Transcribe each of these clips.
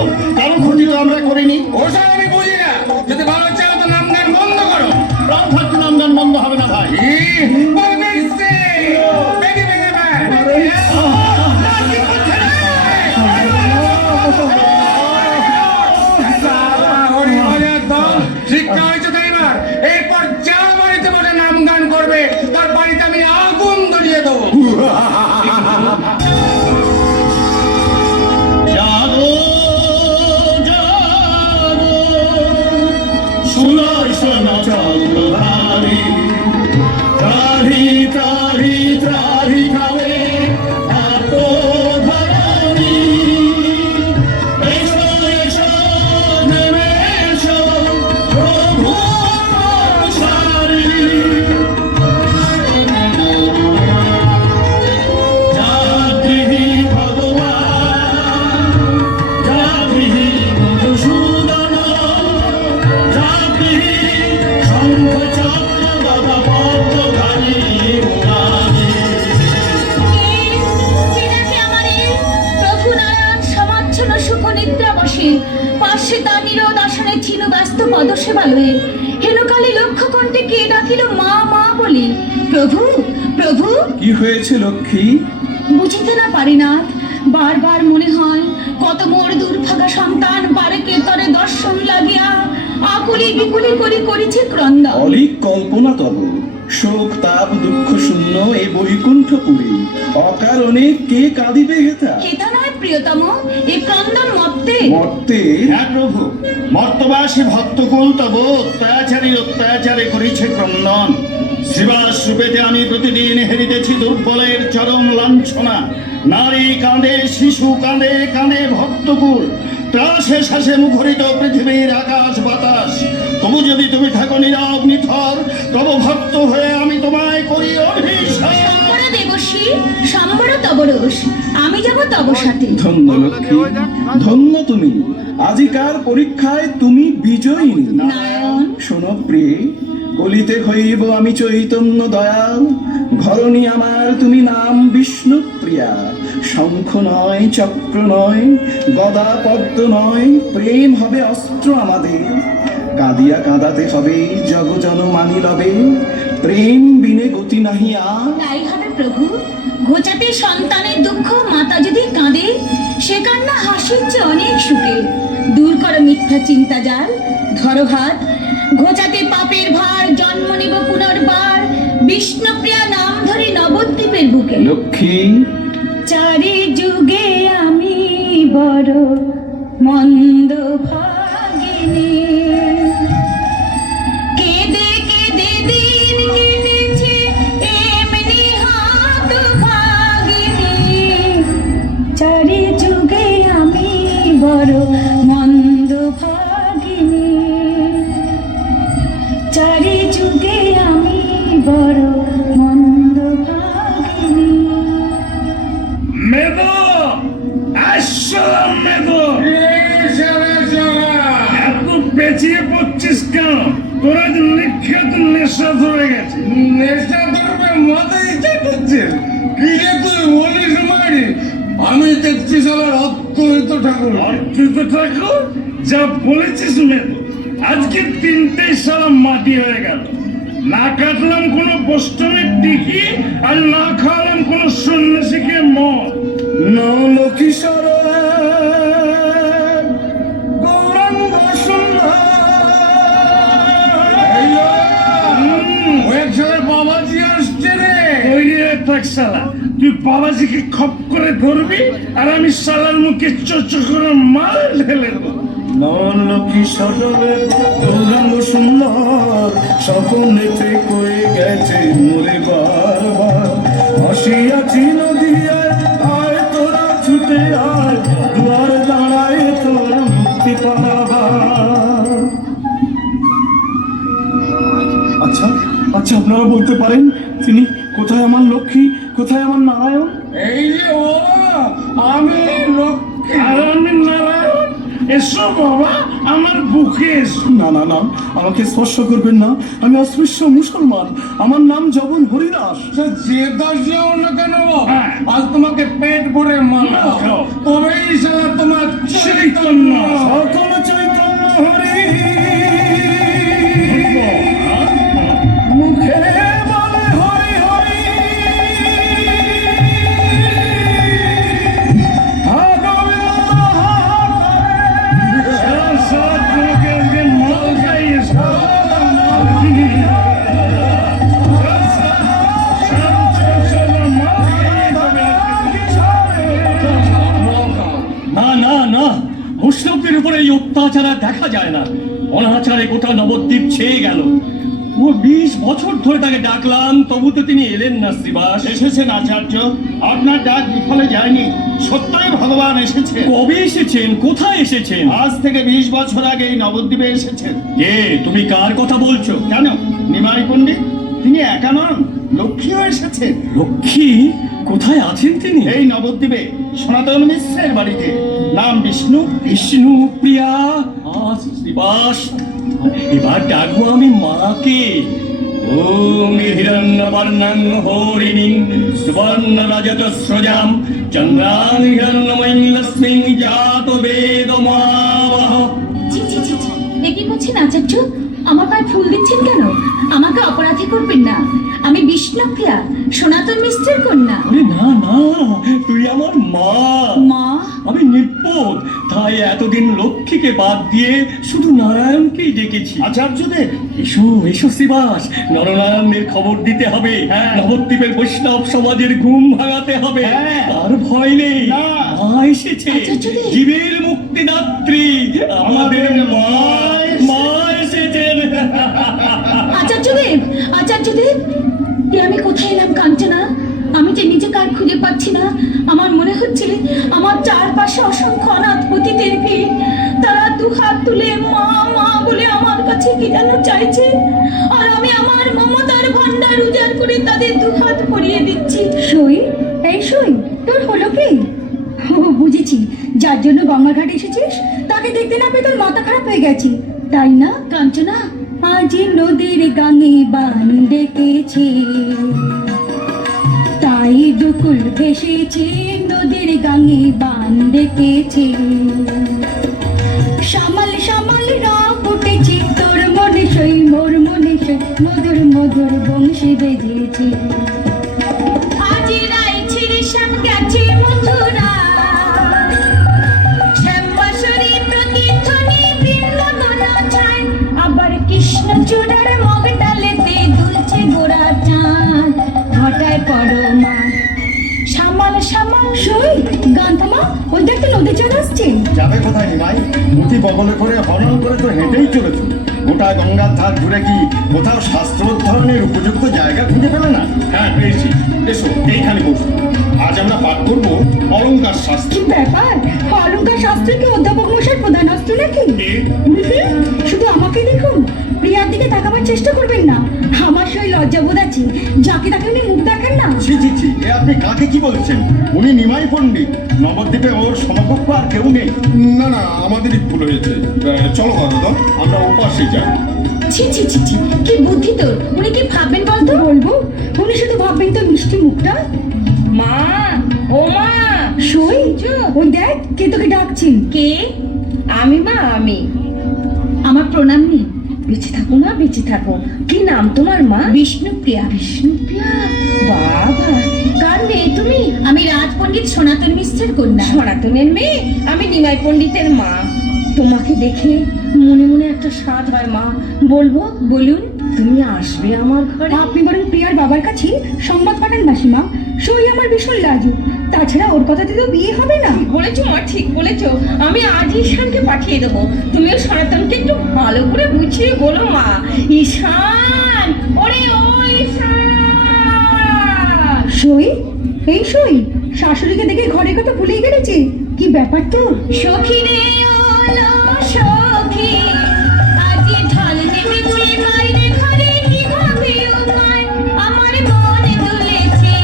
করবো? কারো ক্ষতি তো আমরা করিনি। ওসব আমি বুঝি না। যদি ভালো চাও তো নাম গান বন্ধ করো। প্রাণ থাকতে নাম গান বন্ধ হবে না ভাই। শিক্ষা হয়েছে তো এবার। এরপর যা বাড়িতে বসে নাম গান করবে তার বাড়িতে আমি আগুন ধরিয়ে দেবো। জাগো জাগো সুদর্শন চক্রধারী, ত্রাহি ত্রাহি ত্রাহি খাবে এত ধরণী। এসো এসো নেমে এসো প্রভু সারি। জাগৃহি ভগবান, জাগৃহি মধুসূদন, জাগৃহি শঙ্খ চক্র গদা পদ্মধারী মুরারি। পাশে তার নীরদ আসনে ছিল ব্যস্ত পদসেবালয়ে। হেনকালে লক্ষ্য কণ্ঠে কে ডাকিল মা মা বলে। প্রভু প্রভু। কি হয়েছে লক্ষ্মী? বুঝিতে না পারি না, বারবার মনে হয় কত মোর দুর্ভাগা সন্তান বারেকে তরে দর্শন লাগিয়া আকুলি বিকুলি করি করিছে ক্রন্দন। অলিক কল্পনা তব, শোক তাপ দুঃখ শূন্য এ বৈকুণ্ঠপুরী, অকারণে কে কাঁদিবে হেথা? হেথা নয় প্রিয়তম, এ ক্রন্দন মত্তে। মর্তে? হ্যাঁ প্রভু, মর্তবাসী ভক্তকুল তব অত্যাচারে করিছে ক্রন্দন। শিবাস রূপেতে আমি প্রতিদিন হেরিতেছি দুর্বলের চরম লাঞ্ছনা। নারী কাঁদে, শিশু কাঁদে, কাঁদে ভক্তকুল। ত্রাসে শ্বাসে মুখরিত পৃথিবীর আকাশ বাতাস। তবু যদি তুমি থাকো নীরব নিথর, তব ভক্ত হয়ে আমি তোমায় করি অভিষেক। শঙ্কর দেবশ্রী সম্বর তবরস, আমি যাব তব সাথে। ধন্য লক্ষ্মী, ধন্য তুমি। আজিকার পরীক্ষায় তুমি বিজয়ী। নারায়ণ শোনো প্রিয়ে, কলিতে হইব আমি চৈতন্য দয়াল। ঘরণী আমার তুমি নাম বিষ্ণুপ্রিয়া। শঙ্খ নয়, চক্র নয়, গদা পদ্ম নয়, প্রেম হবে অস্ত্র আমাদের। কাঁদিয়া কাঁদাতে হবে জগজন মানি লবে, প্রেম বিনে গতি নাহি আর। তাই হবে প্রভু। ঘোচাতে সন্তানের দুঃখ মাতা যদি কাঁদে, সে কান্না হাসির চেয়ে অনেক সুখে। দূর করো মিথ্যা চিন্তা জাল, ধরো হাত। ঘোচাতে পাপের ভার, জন্ম নিব পুনর্বার। বিষ্ণুপ্রিয়া নাম ধরে নবদ্বীপের বুকে। লক্ষ্মী, চারি যুগে আমি বড় মন্দ ভাগিনী। কেঁদে কেঁদে দিন কেটেছে এমনি হাত ভাগিনী। চারি যুগে আমি বড় মন্দ ভাগিনী। চারি যুগে আমি বড় মন্দ ভাগিনী। মেদো, আসসালাম মেদো। এত পেঁচিয়ে পড়ছিস কেন? তোরা যে নিক্ষেত নেশা ধরে গেছে। নেশা ধরবে মাথায় চাটাচ্ছে। কি রে তুই বলিস মারি? আমি দেখছি সবার অত্যন্ত ঠাকুর। অর্থিত ঠাকুর যা বলেছিস মেদো, আজকে 3টেই সারা মাটি হয়ে গেল। না কাটলাম কোনো বস্ত্রের টিকি, আর না খাওয়ালাম কোনো সন্ন্যাসীকে মদ। নল কিশোর গৌরাঙ্গ সুন্দর। বাবাজি আসছে রে। ওই রে থাক শালা, তুই বাবাজিকে খপ করে ধরবি আর আমি শালার মুখে চোচ করে মাল ঢেলে দেবো। নল কিশোর গৌরাঙ্গ সুন্দর, স্বপনেতে কয়ে গেছে মোরে বারবার। হসিয়াছি নদিয়ায় আয় তোরা ছুটে আয়, দুয়ার দাঁড়ায় তোর মুক্তি পাবার। আচ্ছা আচ্ছা, আপনারা বলতে পারেন তিনি কোথায়? আমার লক্ষ্মী কোথায়? আমার নারায়ণ? এই যে ও, আমি লক্ষ্মী। আর আমি নারায়ণ। এসো বাবা, আমার বুকে এসো। না না না, আমাকে স্পর্শ করবেন না, আমি অস্পৃশ্য মুসলমান, আমার নাম জবন হরিদাস। সে যে দাস যাও না কেন, হ্যাঁ। আজ তোমাকে পেট ভরে মারো, মারো। তবেই সারা তোমার চৈতন্য। সকল চৈতন্য হরি মুখে বলে হরি হরি, না না না, বৈষ্ণবদের উপরে এই অত্যাচার আর দেখা যায় না। অনাচারে গোটা নবদ্বীপ ছেয়ে গেল। ও 20 বছর ধরে তাকে ডাকলাম, তবু তো তিনি এলেন না। শ্রীবাস, এসেছেন আচার্য, আপনার ডাক বিফলে যায়নি, সত্যই ভগবান এসেছেন। কবে এসেছেন? কোথায় এসেছেন? আজ থেকে 20 বছর আগে এই নবদ্বীপে এসেছেন। কে? তুমি কার কথা বলছো? কেন, নিমাই পণ্ডিত তিনি একা নন, লক্ষ্মীও এসেছেন। লক্ষ্মী? কোথায় আছেন তিনি? এই নবদ্বীপে সনাতন মিশ্রের বাড়িতে, নাম বিষ্ণু। বিষ্ণু প্রিয়া। শ্রীবাস, এবার ডাকবো আমি মাকে। ওম হিরণ্যবর্ণং হরিণীং সুবর্ণ রজত স্রজাম চন্দ্রাং হিরণ্যময়ীং লক্ষ্মীং জাত বেদমাবহ। ছি ছি ছি ছি, এ কি করছেন আচার্য? আমার পায়ে ফুল দিচ্ছেন কেন? আমাকে অপরাধী করবেন না, আমি বিষ্ণুপ্রিয়া, সনাতন মিশ্রের কন্যা। আরে না না, তুই আমার মা। মা? আমি নির্বোধ, তাই এতদিন লক্ষ্মীকে বাদ দিয়ে শুধু নারায়ণকেই ডেকেছি। আচার্যদের এসো এসো শ্রীবাস, নরনারায়ণের খবর দিতে হবে। হ্যাঁ। নবদ্বীপের বৈষ্ণব সমাজের ঘুম ভাঙাতে হবে। হ্যাঁ। আর ভয় নেই, না। মা এসেছে, আচার্যদেব। জীবের মুক্তিদাত্রী, আমাদের মা। মা এসেছেন। আচার্যদেব, আচার্যদেব, এ আমি কোথায় এলাম কাঞ্চনা? আমি যে নিজে কার খুঁজে পাচ্ছি না। আমার মনে হচ্ছে আমার চারপাশে অসংখ্য অনাথ পতিতের ভিড়। তারা দুহাত তুলে মা মা বলে আমার কাছে কি যেন চাইছে, আর আমি আমার মমতার ভান্ডার উজাড় করে তাদের দুহাত পরিয়ে দিচ্ছি। সই, এই সই, তোর হলো কি? ও বুঝেছি, যার জন্য গঙ্গাঘাট এসেছিস তাকে দেখতে না পেয়ে তোর মাথা খারাপ হয়ে গেছে, তাই না কাঞ্চনা? আজ নদীর গাঙে বান ডেকেছে, তাই দুকুল ভেসেছে, নদীর গাঙে বান ডেকেছে। সামাল সামাল রাগ উঠেছে, তোর মনে সই মোর মনে সই, মধুর মধুর বংশী বেজেছে। আজি রাই ছিড়ে শ্যাম গেছে মথুরা, শ্যামবাসরী প্রতিধ্বনি বৃন্দাবন ছায়, আবার কৃষ্ণচূড়ার মগ ডালেতে দুলছে গোরা চাঁদ, ঘটায় পরমা। সামাল সামাল সই, গান থামা, ওই দেখ তো নদী চলে আসছে। যাবে কোথায় নিমাই? মুঠি বগলে করে হনন করে তো হেঁটেই চলেছে। গোটা গঙ্গার ধার ঘুরে কি কোথাও শাস্ত্রোদ্ধরণের উপযুক্ত জায়গা খুঁজে পেলে না? হ্যাঁ পেয়েছি, এসো এইখানে বসো। আজ আমরা পাঠ করব অলঙ্কার শাস্ত্র। কি ব্যাপার, অলঙ্কার শাস্ত্র কি অধ্যাপক মশাই প্রধান অস্ত্র নাকি? শুধু আমাকে দেখুন, প্রিয়ার দিকে তাকাবার চেষ্টা করবেন না। আমার সেই লজ্জাবোধ আছে, যাকে তাকে উনি মুখ দেখান না। ছি ছি ছি, এ আপনি কাকে কি বলছেন? উনি নিমাই পণ্ডিত, নবদ্বীপে ওর সমকক্ষ আর কেউ নেই। না না, আমাদেরই ভুল হয়েছে। চলো দাদা, আমরা উপাসে যাই। ছি ছি ছি ছি, কি বুদ্ধি তোর! উনি কি ভাববেন বলতো? বলবো, উনি শুধু ভাববেন তো মিষ্টি মুখটা। মা, ও মা, সই, ওই দেখ কে তোকে ডাকছেন। কে? আমি মা, আমি। আমার প্রণাম নেই। বেঁচে থাকো মা, বেঁচে থাকো। কি নাম তোমার মা? বিষ্ণুপ্রিয়া। বিষ্ণুপ্রিয়া, বাবা, কার মেয়ে তুমি? আমি রাজ পণ্ডিত সনাতন মিশ্রের কন্যা। সনাতনের মেয়ে? আমি নিমাই পণ্ডিতের মা। তোমাকে দেখে মনে মনে একটা স্বাদ হয় মা। বলবো? বলুন। তুমি আসবে আমার ঘরে? আপনি বরং প্রিয়ার বাবার কাছে সংবাদ পাঠান মাসিমা। সই আমার ভীষণ লাজুক, তাছাড়া ওর কথাতে তো বিয়ে হবে না। বলেছো মা, ঠিক বলেছো। আমি আজই ঈশানকে পাঠিয়ে দেবো। তুমিও সনাতনকে একটু ভালো করে বুঝিয়ে বলো মা। ঈশান, ওরে ও ঈশান। সই, এই সই, শাশুড়িকে দেখে ঘরের কথা ভুলেই গেছে। কি ব্যাপার তো? সখী রে ওলো সখী, আজি ঢল নেমেছে মাইরে ঘরে, কি হবে উপায়? আমার মন দুলেছে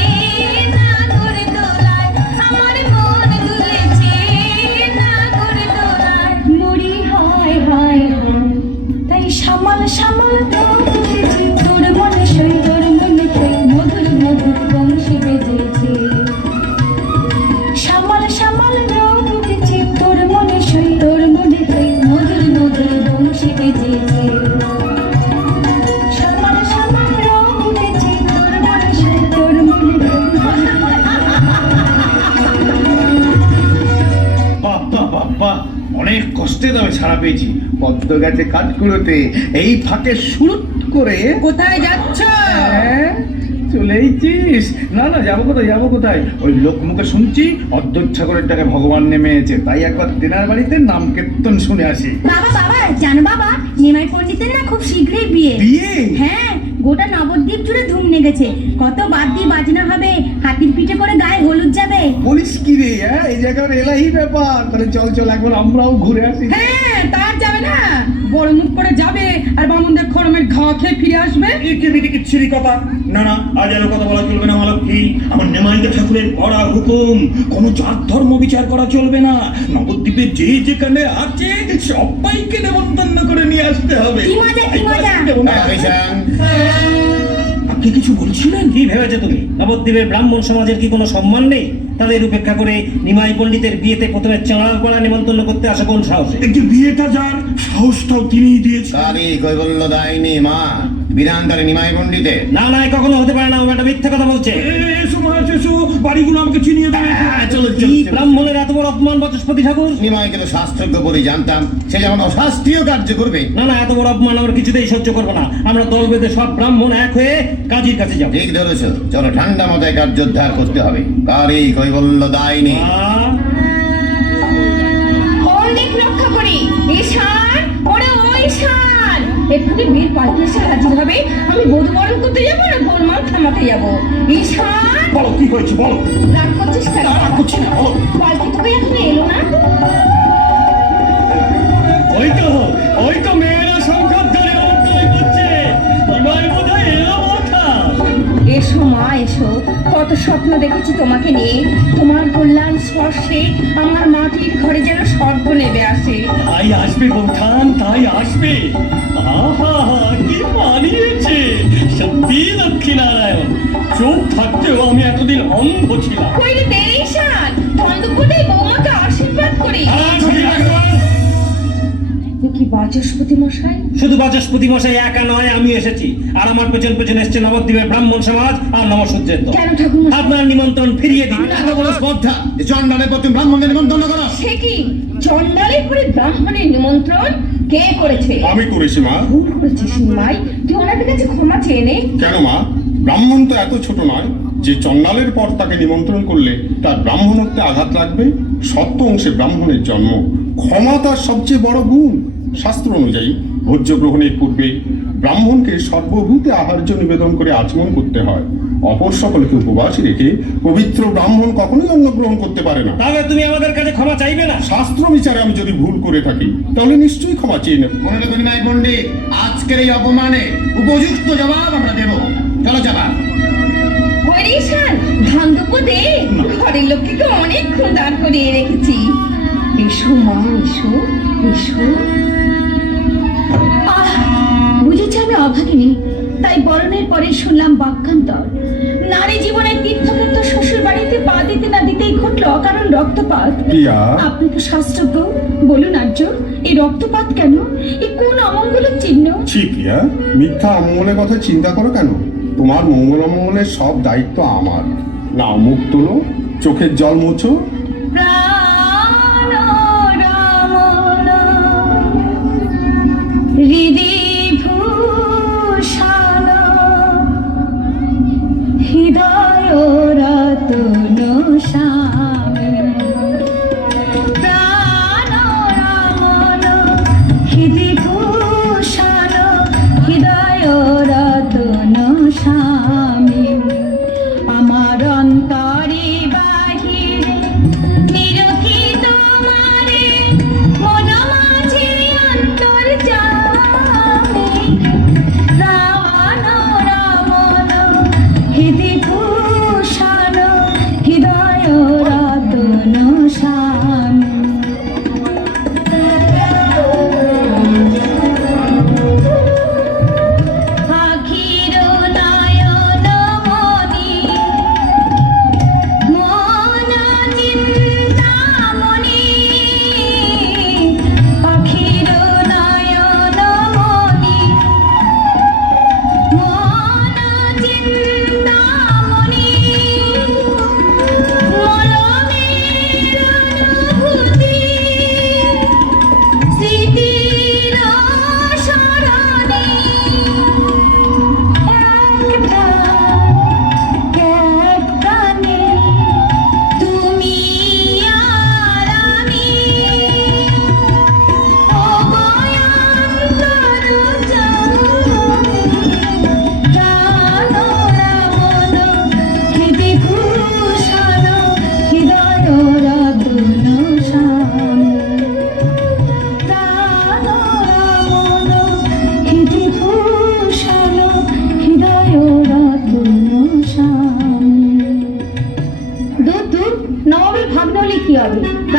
নাগর দোলায়, আমার মন দুলেছে নাগর দোলায়। শ্যামল রং উঠেছে তোর মনে সই তোর মনে সই মধুর মধুর বংশী বেজেছে শ্যামল শ্যামল রং উঠেছে তোর মনে সই তোর মনে সই মধুর মধুর বংশী বেজেছে শ্যামল শ্যামল রং উঠেছে তোর মনে সই তোর মনে বাপ্পা বাপ্পা, অনেক কষ্টে তবে ছাড়া পেয়েছি। পদ্ম গাছে কাজ করতে এই ফাঁকে শুরুত করে কোথায় যাচ্ছ হ্যাঁ, চলেইছিস? না না, যাবো কোথায় যাবো কোথায়, ওই লোক মুখে শুনছি অধ্যক্ষ করে টাকা ভগবান নেমে এসেছে, তাই একবার তেনার বাড়িতে নাম কীর্তন শুনে আসি। বাবা বাবা জানো বাবা নিমাই পণ্ডিতের না খুব শীঘ্রই বিয়ে বিয়ে? হ্যাঁ গোটা নবদ্বীপ জুড়ে ধুম লেগেছে কত বাদ্যি বাজনা হবে হাতির পিঠে করে গায়ে হলুদ যাবে বলিস কি রে? হ্যাঁ, এই জায়গার এলাহি ব্যাপার, তাহলে চল চল একবার আমরাও ঘুরে আসি। হ্যাঁ তার যাবে না বড় মুখ করে যাবে আর বামুনদের খরমের ঘা খেয়ে ফিরে আসবে কিচ্ছিরি কথা। না না, আজ আর কথা বলা চলবে না মালতী। আমার নেমাইদা ঠাকুরের কড়া হুকুম, কোনো জাত ধর্ম বিচার করা চলবে না। নবদ্বীপে যে যেখানে আছে সবাইকে নেমন্তন্ন করে নিয়ে আসতে হবে। কি মজা, কি মজা। আপনি কিছু বলছিলেন? কি ভেবেছো তুমি? নবদ্বীপের ব্রাহ্মণ সমাজের কি কোনো সম্মান নেই? তাদের উপেক্ষা করে নিমাই পণ্ডিতের বিয়েতে প্রথমে চাঁড়াল পাড়া নিমন্ত্রণ করতে আসে কোন সাহসে? একটু বিয়েটা যার সাহসটাও তিনিই দিয়েছেন। তারই কৈবল্য দায়নি মা বিধানতারে নিমাই পণ্ডিতে। না না, এ কখনো হতে পারে না, ও একটা মিথ্যা কথা বলছে। এসো মহারাজ এসো, বাড়িগুলো আমাকে চিনিয়ে দেবে। চলো কি ব্রাহ্মণের এত বড় অপমান বাচস্পতি ঠাকুর? নিমাইকে তো শাস্ত্রজ্ঞ বলে জানতাম, সে যেমন অশাস্ত্রীয় কার্য করবে। না না, এত বড় অপমান আমরা কিছুতেই সহ্য করবো না। আমরা দল বেঁধে সব ব্রাহ্মণ এক হয়ে কাজীর কাছে যাবো। ঠিক ধরেছ, চলো ঠান্ডা মাথায় কার্যোদ্ধার করতে হবে। তারই কৈবল্য দায়নি। অনেক রক্ষা করি ঈশান ওরে ও ঈশান এক্ষুনি বীর পাল্টে এসে হাজির হবে আমি বধুবরণ করতে যাবো না গোলমাল থামাতে যাবো ঈশান বলো কি হয়েছে বলো। রাগ করছিস কেন রাগ করছি না, বলো। পাল্টে তোকে এখন এলো না ওই তো মেয়েরা সংখ্যার ধরে অন্তয় করছে। নিমাই বোধহয় এলো মাথা। এসো মা এসো কত স্বপ্ন দেখেছি তোমাকে নিয়ে তোমার কল্যাণ স্পর্শে আমার মাটির ঘরে যেন স্বর্গ নেবে আসে তাই আসবে বৌঠান, তাই আসবে। আহা কি মানিয়েছে, সত্যি লক্ষ্মীনারায়ণ। চোখ থাকতেও আমি এতদিন অন্ধ ছিলাম। কইরে দে ঈশান ধন্দপুরে বৌমাকে আশীর্বাদ করি কি বাচস্পতি মশাই শুধু বাচস্পতি মশাই একা নয়, আমি এসেছি। আর আমার পেছন পেছন এসছে নবদ্বীপের ব্রাহ্মণ সমাজ আর নবসূর্যের দল। কেন ঠাকুর আপনার নিমন্ত্রণ ফিরিয়ে দিন। এত বড় স্পর্ধা যে চন্ডালের প্রতি ব্রাহ্মণকে নিমন্ত্রণ করো। সে কি চন্ডালের করে ব্রাহ্মণের নিমন্ত্রণ কে করেছে আমি করেছি মা। ভুল করেছিস নিমাই তুই ওনাদের কাছে ক্ষমা চেয়ে নে কেন মা? ব্রাহ্মণ তো এত ছোট নয় যে চন্ডালের পর তাকে নিমন্ত্রণ করলে তার ব্রাহ্মণত্বে আঘাত লাগবে। সত্য অংশে ব্রাহ্মণের জন্ম, ক্ষমা তার সবচেয়ে বড় গুণ। শাস্ত্র অনুযায়ী ভোজ্য গ্রহণের পূর্বে ব্রাহ্মণকে সর্বভূতে আহার্য নিবেদন করে আচমন করতে হয়। অপর সকলকে উপবাসী রেখে পবিত্র ব্রাহ্মণ কখনোই অন্ন গ্রহণ করতে পারে না। তাহলে তুমি আমাদের কাছে ক্ষমা চাইবে না? শাস্ত্র বিচারে আমি যদি ভুল করে থাকি তাহলে নিশ্চয়ই ক্ষমা চেয়ে নেব। মনে রেখো নিমাই পণ্ডিত, আজকের এই অপমানে উপযুক্ত জবাব আমরা দেব। চলো জবাব। কইরে ঈশান ধন্দপুরে ঘরের লোককে অনেকক্ষণ দাঁড় করিয়ে রেখেছি এসো মা এসো এসো বুঝেছি আমি অভাগিনী তাই বরণের পরে শুনলাম বাক্যান্তর নারী জীবনের তীর্থক্ষেত্র শ্বশুর বাড়িতে পা দিতে না দিতেই ঘটলো অকারণ রক্তপাত প্রিয়া, আপনি তো শাস্ত্রজ্ঞ বলুন আর্য এই রক্তপাত কেন এই কোন অমঙ্গলের চিহ্ন ছি প্রিয়া, মিথ্যা অমঙ্গলের কথা চিন্তা করো কেন? তোমার মঙ্গল অমঙ্গলের সব দায়িত্ব আমার। না, মুখ তোলো, চোখের জল মোছো। প্রাণ রমণ হৃদি ভূষণ হৃদয় রতন স্বামী প্রাণ রমণ হৃদি ভূষণ হৃদয় রতন স্বামী আমার অন্তরে বাহিরে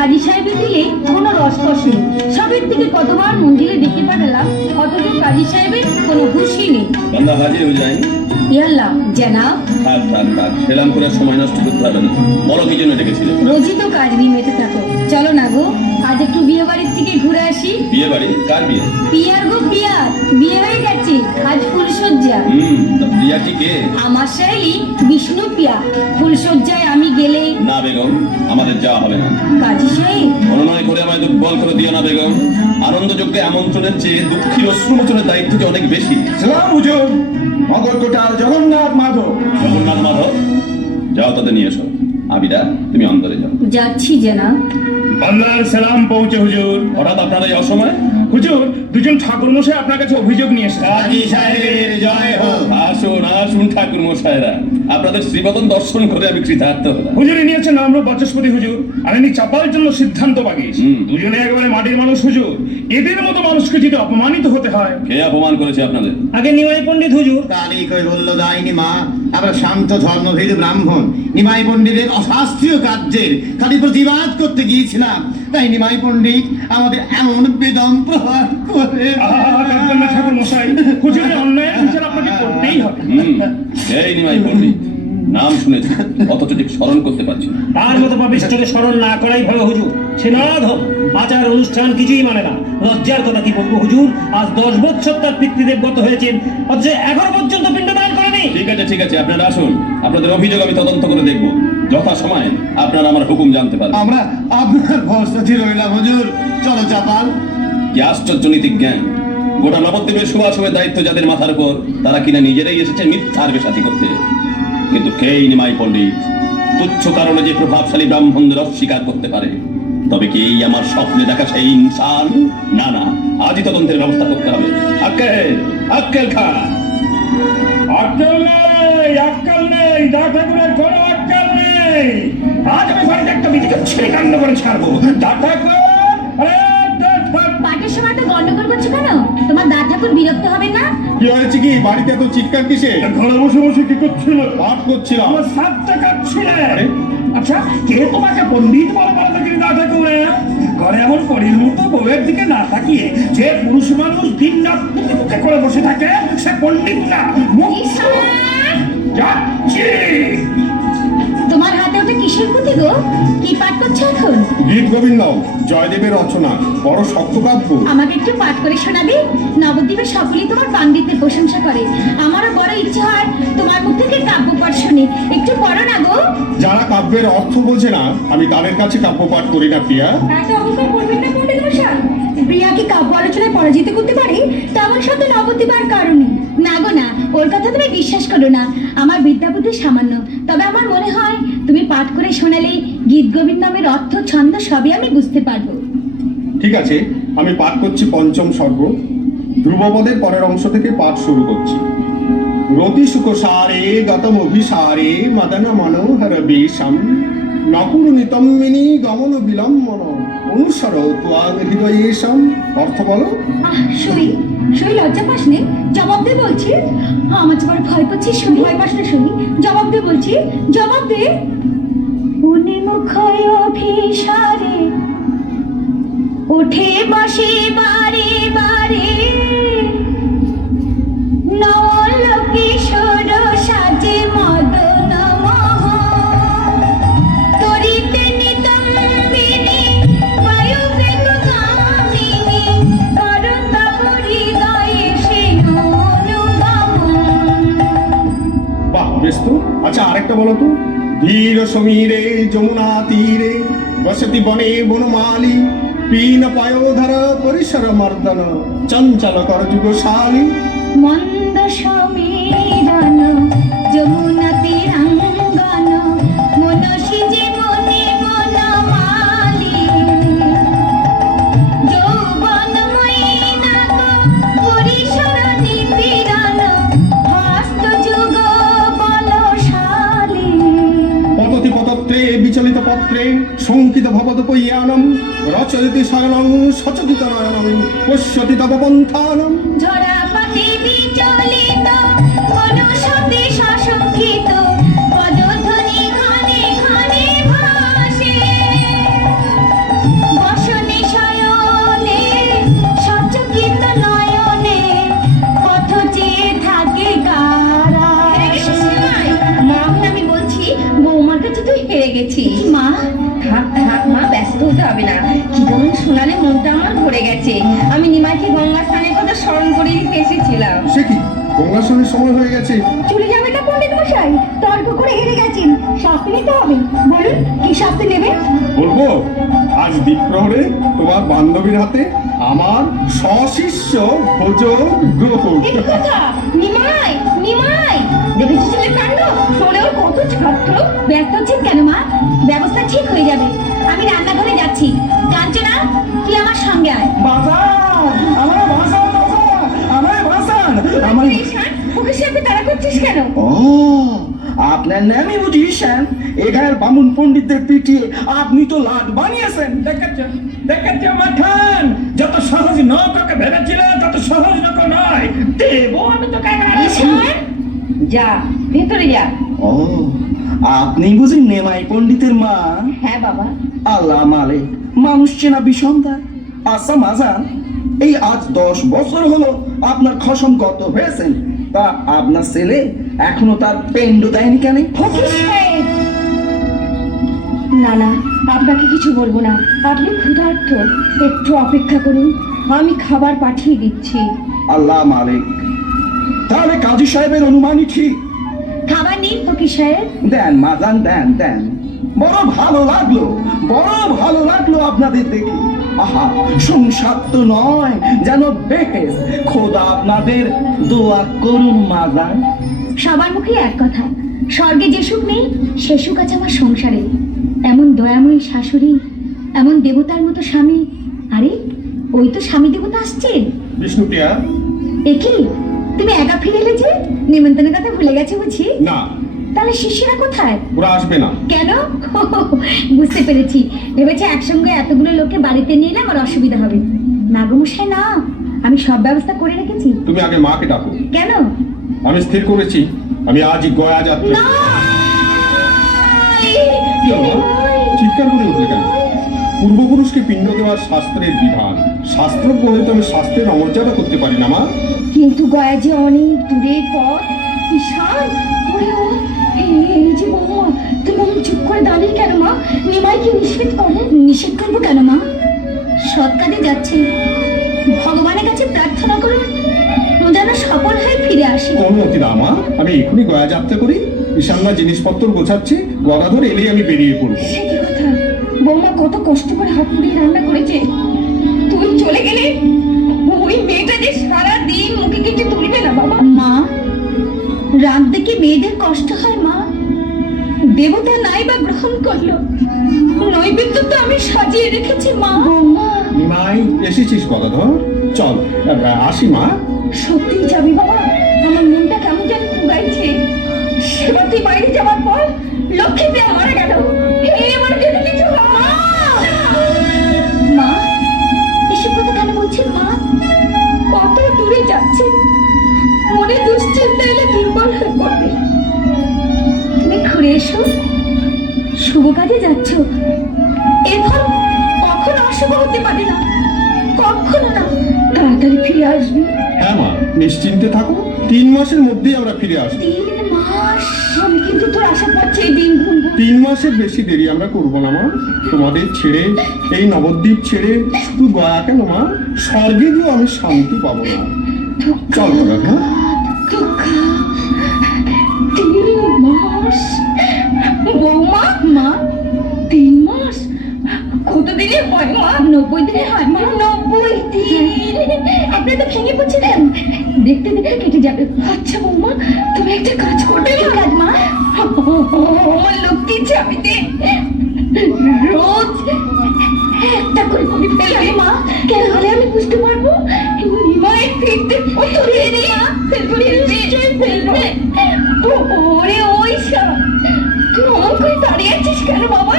কাজী সাহেবের দিলে কোনো রসকস নেই। সবের থেকে কতবার মন্দিরে ডেকে পাঠালাম, অথচ কাজী সাহেবের কোনো হুঁশই নেই। বান্দা হাজির হয়ে যায়। ইয়াল্লাহ জানাব, থাক সেলাম করে সময় নষ্ট করতে হবে না। বলো কি জন্য ডেকেছিলে? রোজই তো কাজ নিয়ে মেতে থাকো, চলো না গো আজ একটু বিয়ে বাড়ির থেকে ঘুরে আসি। বিয়ে বাড়ি? কার বিয়ে? পিয়ার গো পিয়ার, বিয়ে হয়ে গেছে, আজ ফুলসজ্জা। তা প্রিয়া কি কে? আমার শাইলি বিষ্ণু পিয়া, ফুলসজ্জায় আমি গেলে। না বেগম, আমাদের যাওয়া হবে না। কাজী সাহেব, অনুনয় করে আমায় দুর্বল করে দিও না বেগম। আনন্দযজ্ঞে আমন্ত্রণের চেয়ে দুঃখী অশ্রুমোচনের দায়িত্ব যে অনেক বেশি। সালাম হুজুর, মগরকোটার জগন্নাথ মাধব। জগন্নাথ মাধব, যাও তাদের নিয়ে এসো। আবিদা, তুমি অন্তরে যাও। যাচ্ছি জানাব। আল্লাহর সালাম পৌঁছে হুজুর। হঠাৎ আপনার এই অসময়? হুজুর, দুজন ঠাকুর মশাই আপনার কাছে অভিযোগ নিয়ে এসেছে। কাজী সাহেবের জয় হোক। আসুন ঠাকুর মশাইরা, আপনাদের শ্রীবদন দর্শন করে আমি কৃতার্থ হলাম। হুজুর নিয়েছেন আমরা বাচস্পতি হুজুর, আর ইনি চাপার জন্য সিদ্ধান্ত বাগিয়েছ। দুজনে একেবারে মাটির মানুষ হুজুর, এদের মতো মানুষকে যদি অপমানিত হতে হয়। কে অপমান করেছে আপনাদের? আগে নিমাই পণ্ডিত হুজুর। কালী কই বলল দাইনি মা, আমরা শান্ত ধর্মভীর ব্রাহ্মণ নিমাই পণ্ডিতের অশাস্ত্রীয় কার্যের খালি প্রতিবাদ করতে গিয়েছিলাম, তাই নিমাই পণ্ডিত আমাদের এমন বেদম প্রহার করে। কাঁদবেন না ঠাকুর মশাই, হুজুরের অন্যায়ের বিচার আপনাকে করতেই হবে। এই নিমাই পণ্ডিত, নাম শুনেছি অথচ ঠিক স্মরণ করতে পারছি না। তার মতো পাপিষ্ঠকে স্মরণ না করাই ভালো হুজুর। সে নাধম, আচার অনুষ্ঠান কিছুই মানে না। লজ্জার কথা কি বলবো হুজুর, আজ 10 বছর তার পিতৃদেব গত হয়েছেন, অথচ এখনো পর্যন্ত পিণ্ডদান করেনি। ঠিক আছে, আপনারা আসুন। আপনাদের অভিযোগ আমি তদন্ত করে দেখব। যথা সময়ে আপনারা আমার হুকুম জানতে পারবেন। আমরা আপনার ভরসাতে রইলাম হুজুর, চলো চাপাল। কি আশ্চর্য নীতি জ্ঞান! গোটা নবদ্বীপের সুবাসের দায়িত্ব যাদের মাথার উপর, তারা কিনা নিজেরাই এসেছে মিথ্যার বেশাতি করতে। কিন্তু কেই নিমাই পণ্ডিত তুচ্ছ কারণে যে প্রভাবশালী ব্রাহ্মণদের অস্বীকার করতে পারে, তবে কি এই আমার স্বপ্নে দেখা সেই ইনসান? না, আজই তদন্তের ব্যবস্থা করতে হবে। আক্কেল খা। আক্কাল নেই, দা ঠাকুরের কোনো আক্কাল নেই। আজ আমি বাড়িতে একটা বিধিকে ছেড়ে কাণ্ড করে ছাড়বো। দা ঠাকুর, পাঠের সময় তো গন্ডগোল করছো কেন? তোমার দা ঠাকুর বিরক্ত হবে না? কি হয়েছে কি? বাড়িতে এত চিৎকার কিসে? ঘরে বসে বসে কি করছিল? পাঠ করছিলাম। আমার সাতটা কাটছিলে। আচ্ছা, কে তোমাকে পণ্ডিত বলে নাকি দা ঠাকুরে? ঘরে এমন পরির মতো বউয়ের দিকে না তাকিয়ে যে পুরুষ মানুষ দিন রাত মুখে করে বসে থাকে, সে পণ্ডিত না। যাচ্ছি। তোমার হাতে ওটা কিসের পুঁতি গো? কি পাঠ করছো এখন? গীত গোবিন্দ, জয়দেবের রচনা, বড় শক্ত কাব্য। আমাকে একটু পাঠ করে শোনাবে? নবদ্বীপের সকলেই তোমার পাণ্ডিত্যের প্রশংসা করে, আমারও বড় ইচ্ছে হয় তোমার মুখ থেকে কাব্য পাঠ শুনে। একটু পড়ো না গো। যারা কাব্যের অর্থ বোঝে না, আমি তাদের কাছে কাব্য পাঠ করি না প্রিয়া। এত অহংকার করবেন না পণ্ডিত মশাই। প্রিয়া কি কাব্য আলোচনায় পরাজিত করতে পারে? তেমন শব্দ নবদ্বীপ আর কারণে না গো না, ওর কথা তুমি বিশ্বাস করো না। আমার বিদ্যাবুদ্ধি সামান্য, তবে আমার মনে হয় তুমি পাঠ করে শোনালে গীত গোবিন্দ নামের অর্থ ছন্দ সবই আমি বুঝতে পারবো। ঠিক আছে, আমি পাঠ করছি পঞ্চম সর্গ। ধ্রুবপদের পরের অংশ থেকে পাঠ শুরু করছি। রতি সুকসারে গতম অভিসারে মদন মনোহর বেশম নকুরু নিতম্বিনী গমন বিলম্বন অনুসর ত্বাং হৃদয়েশম। অর্থ বলো। সই লজ্জা পাস নে? জবাব দে বলছি। আমার যে বড় ভয় করছি। ভয় পাস না সই, জবাব দে বলছি, জবাব দে। উন্মুখ অভিসারে উঠে বসে বারে বারে, নবলোকেশ্বর সাজে মদন মোহন, তরিতে নিতম্বিনী বায়ুবেগগামিনী, করতাপ হৃদয়ে সে অনুগমন। বাহ, বেশ তো। আচ্ছা, আরেকটা বলো তো। ধীর সমীরে যমুনা তীরে বসতি বনে বনমালী, পীন পায়োধর পরিসর মর্দন চঞ্চল কর যুগশালী। মন্দ সমীরণ যমুনা তীরাঙ্গন, মনসী যে মনে বনমালী, যৌবনময়ী নাগ পরিসর নিপীড়ন, হস্ত যুগ বলশালী। পততি পতত্রে বিচলিত পত্রে শঙ্কিত ভবত পৈয়ানম রচয়তি শরণং সচকিত নয়নং পশ্যতি তব পন্থানম। ঝরা পাতে বিচলিত মনুষ্যতে সশঙ্কিত, পদধ্বনি ঘনে ঘনে ভাসে। স্মরণ করে দিতে এসেছিলাম। সে কি গঙ্গাসনের সময় হয়ে গেছে? চলে যাবে না পণ্ডিত মশাই? তর্ক করে হেরে গেছেন, শাস্তি নিতে হবে। বলুন কি শাস্তি নেবেন? বলবো, আজ দ্বীপ্রহরে তোমার বান্ধবীর হাতে আমার সশিষ্য ভোজন গ্রহণ। ঠিক কথা। নিমাই নিমাই, দেখেছি ছেলে কাণ্ড, শোনেও কত ছাত্র। ব্যস্ত হচ্ছেন কেন মা? ব্যবস্থা ঠিক হয়ে যাবে। আমি রান্নাঘরে যাচ্ছি। কাঞ্চনা, তুই আমার সঙ্গে আয়। বাজান, আমার ভাষান, আমার ভাষান, আমার ঈশান, ওকে সাথে তাড়া করছিস কেন? ও, আপনার নামই বুঝি ঈশান? এখানের বামুন পণ্ডিতদের পিটিয়ে আপনি তো লাট বানিয়েছেন। দেখেছো মাখান, যত সহজ নৌক ওকে ভেবেছিল তত সহজ নৌক নয়। দেবো আমি তোকে ঈশান, যা ভেতরে যা। ও, আপনি বুঝি নেমাই পণ্ডিতের মা? হ্যাঁ বাবা। আল্লাহ মালিক, মানুষ চেনা বিষমতা। আচ্ছা মাজান, এই আজ 10 বছর হলো আপনার খসম গত হয়েছেন, তা আপনার ছেলে এখনো তার পেন্ড দেয়নি কেন? ফকির সাহেব, না না, আপনাকে কিছু বলবো না। আপনি ক্ষুধার্ত, একটু অপেক্ষা করুন, আমি খাবার পাঠিয়ে দিচ্ছি। আল্লাহ মালিক, তাহলে কাজী সাহেবের অনুমানই ঠিক। খাবার নিন ফকির সাহেব। দেন মাজান, দেন দেন। বড় ভালো লাগলো, বড় ভালো লাগলো আপনাদের দেখে। আহা, সংসার তো নয় যেন বেহেস। খোদা আপনাদের দোয়া করুন মাজান। সবার মুখে এক কথা, স্বর্গে যে সুখ নেই সে সুখ আছে আমার সংসারে। এমন দয়াময়ী শাশুড়ি, এমন দেবতার মতো স্বামী। আরে ওই তো স্বামী দেবতা আসছে। বিষ্ণুপ্রিয়া, এ কি, তুমি একা ফিরে এলে যে? নিমন্ত্রণের কথা ভুলে গেছে বুঝি? না, তাহলে শিষ্যরা কোথায়? ওরা আসবে না। কেন? বুঝতে পেরেছি, ভেবেছে একসঙ্গে এতগুলো লোককে বাড়িতে নিয়ে এলে আমার অসুবিধা হবে। না গো মশাই, না, আমি সব ব্যবস্থা করে রেখেছি। তুমি আগে মাকে ডাকো। কেন? আমি স্থির করেছি আমি আজই গয়া যাত্রা। না! কি হলো মা? চিৎকার করে উঠলে কেন? পূর্বপুরুষকে পিণ্ড দেওয়ার শাস্ত্রের বিধান। শাস্ত্রজ্ঞ হয়তো আমি শাস্ত্রের অমর্যাদা করতে পারি না মা। কিন্তু গয়া যে অনেক দূরের পথ। ঈশান, ওরে ও, এই যে বৌমা, তুমি অমন চুপ করে দাঁড়িয়ে কেন মা? নিমাই কি নিষেধ করে? নিষেধ করবো কেন মা? সৎ কাজে যাচ্ছে, ভগবানের কাছে প্রার্থনা করুন যেন সফল হয়ে ফিরে আসে। অনুমতি দাও মা, আমি এখনই গয়া যাত্রা করি। ঈশানমা জিনিসপত্র গোছাচ্ছি, গদাধর এলেই আমি বেরিয়ে পড়বো। সে কি কথা? বৌমা কত কষ্ট করে হাত পুড়িয়ে রান্না করেছে, তুই চলে গেলে ওই মেয়েটা যে সারা দিন মুখে কিছু তুলবে না বাবা। মা, রাঁধতে কি মেয়েদের কষ্ট হয় মা? দেবতা নাই বা গ্রহণ করলো, নৈবেদ্য তো আমি সাজিয়ে রেখেছি মা। বৌমা, নিমাই, এসেছিস গদাধর? চল আসি মা। সত্যি যাবি বাবা? আমার মনটা কেমন যেন পুগাইছে। সেবাতি বাইরে যাওয়ার পর লক্ষ্মীতে মারা গেল, এবার যদি কিছু হয়। মা, এসব কথা কেন বলছেন মা? কত দূরে যাচ্ছে, মনে দুশ্চিন্তা এলে দুর্বল হয়ে পড়বে। তুমি ঘুরে এসো, শুভ কাজে যাচ্ছ, এর ফল কখনো অশুভ হতে পারে না, কখনো না। তাড়াতাড়ি ফিরে আসবি। হ্যাঁ মা, নিশ্চিন্তে থাকো, 3 মাসের মধ্যেই আমরা ফিরে আসবো। 3 মাস? আমি কিন্তু তোর আশা পাচ্ছি এই দিন গুনবো। 3 মাসের বেশি দেরি আমরা করবো না মা। তোমাদের ছেড়ে, এই নবদ্বীপ ছেড়ে শুধু গয়া কেন মা, স্বর্গে গিয়েও আমি শান্তি পাবো না। চল গদাধর। 3 মাস? বৌমা, মা, 3 মাস কত দিনে হয় মা? 90 দিনে হয় মা। 90 দিন? আপনি তো ভেঙে পড়ছিলেন, দেখতে দেখতে কেটে যাবে। আচ্ছা বৌমা, তুমি একটা কাজ করবে। কি কাজ মা? আমার লক্ষ্মীর চাবিতে রোজ একটা করে কবি ফেলবে মা। কেন হলে আমি বুঝতে পারবো নিমাই ফিরতে কত দেরি। ফেলবে, নিশ্চয়ই ফেলবে। ওরে ওই সা, তুই অমন করে দাঁড়িয়ে আছিস কেন বাবা?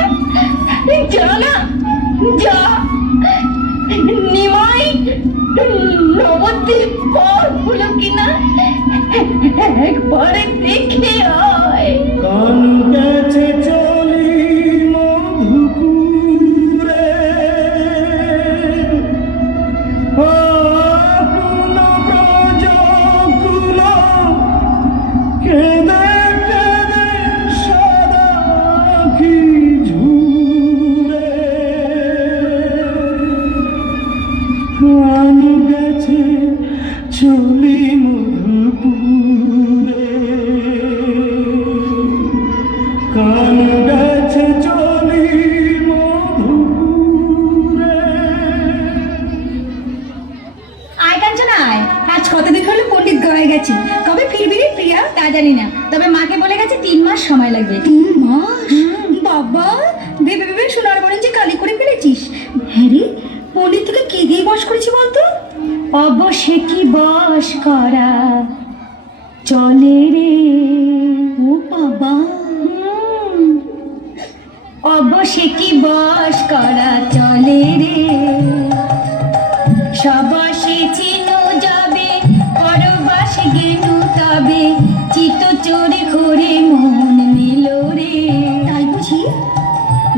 যা না, যা। নিমাই নবদ্বীপ পর হলো কিনা একবারে দেখে আয়। কান গেছে চলি মধুপুরে, আকুল ব্রজকুল কেঁদে কেঁদে সাদা আঁখি ঝুরে। কান গেছে চলি মধুপুরে, কান গেছে চলি মধুপুরে। আয় কাঞ্চনা আয়, আজ কতদিন হলো পণ্ডিত গয়ে গেছি। কবে ফিরবি রে প্রিয়া তা জানি না, তবে মাকে বলে গেছে 3 মাস সময় লাগবে। 3 মাস? বাবা, ভেবে ভেবে সোনার বলে যে কালি করে ফেলেছিস। হ্যাঁ রে, পণ্ডিত তোকে কি দিয়ে বশ করেছি বলতো? অবশ্যই কি বশ করা চলে রে। ও বাবা, অবশ্যই কি বশ করা চলে রে। সবসে চিনু যাবে পরবাসে গেনু তবে চিত চোরে ঘুরে মন নিল রে। তাই বুঝি?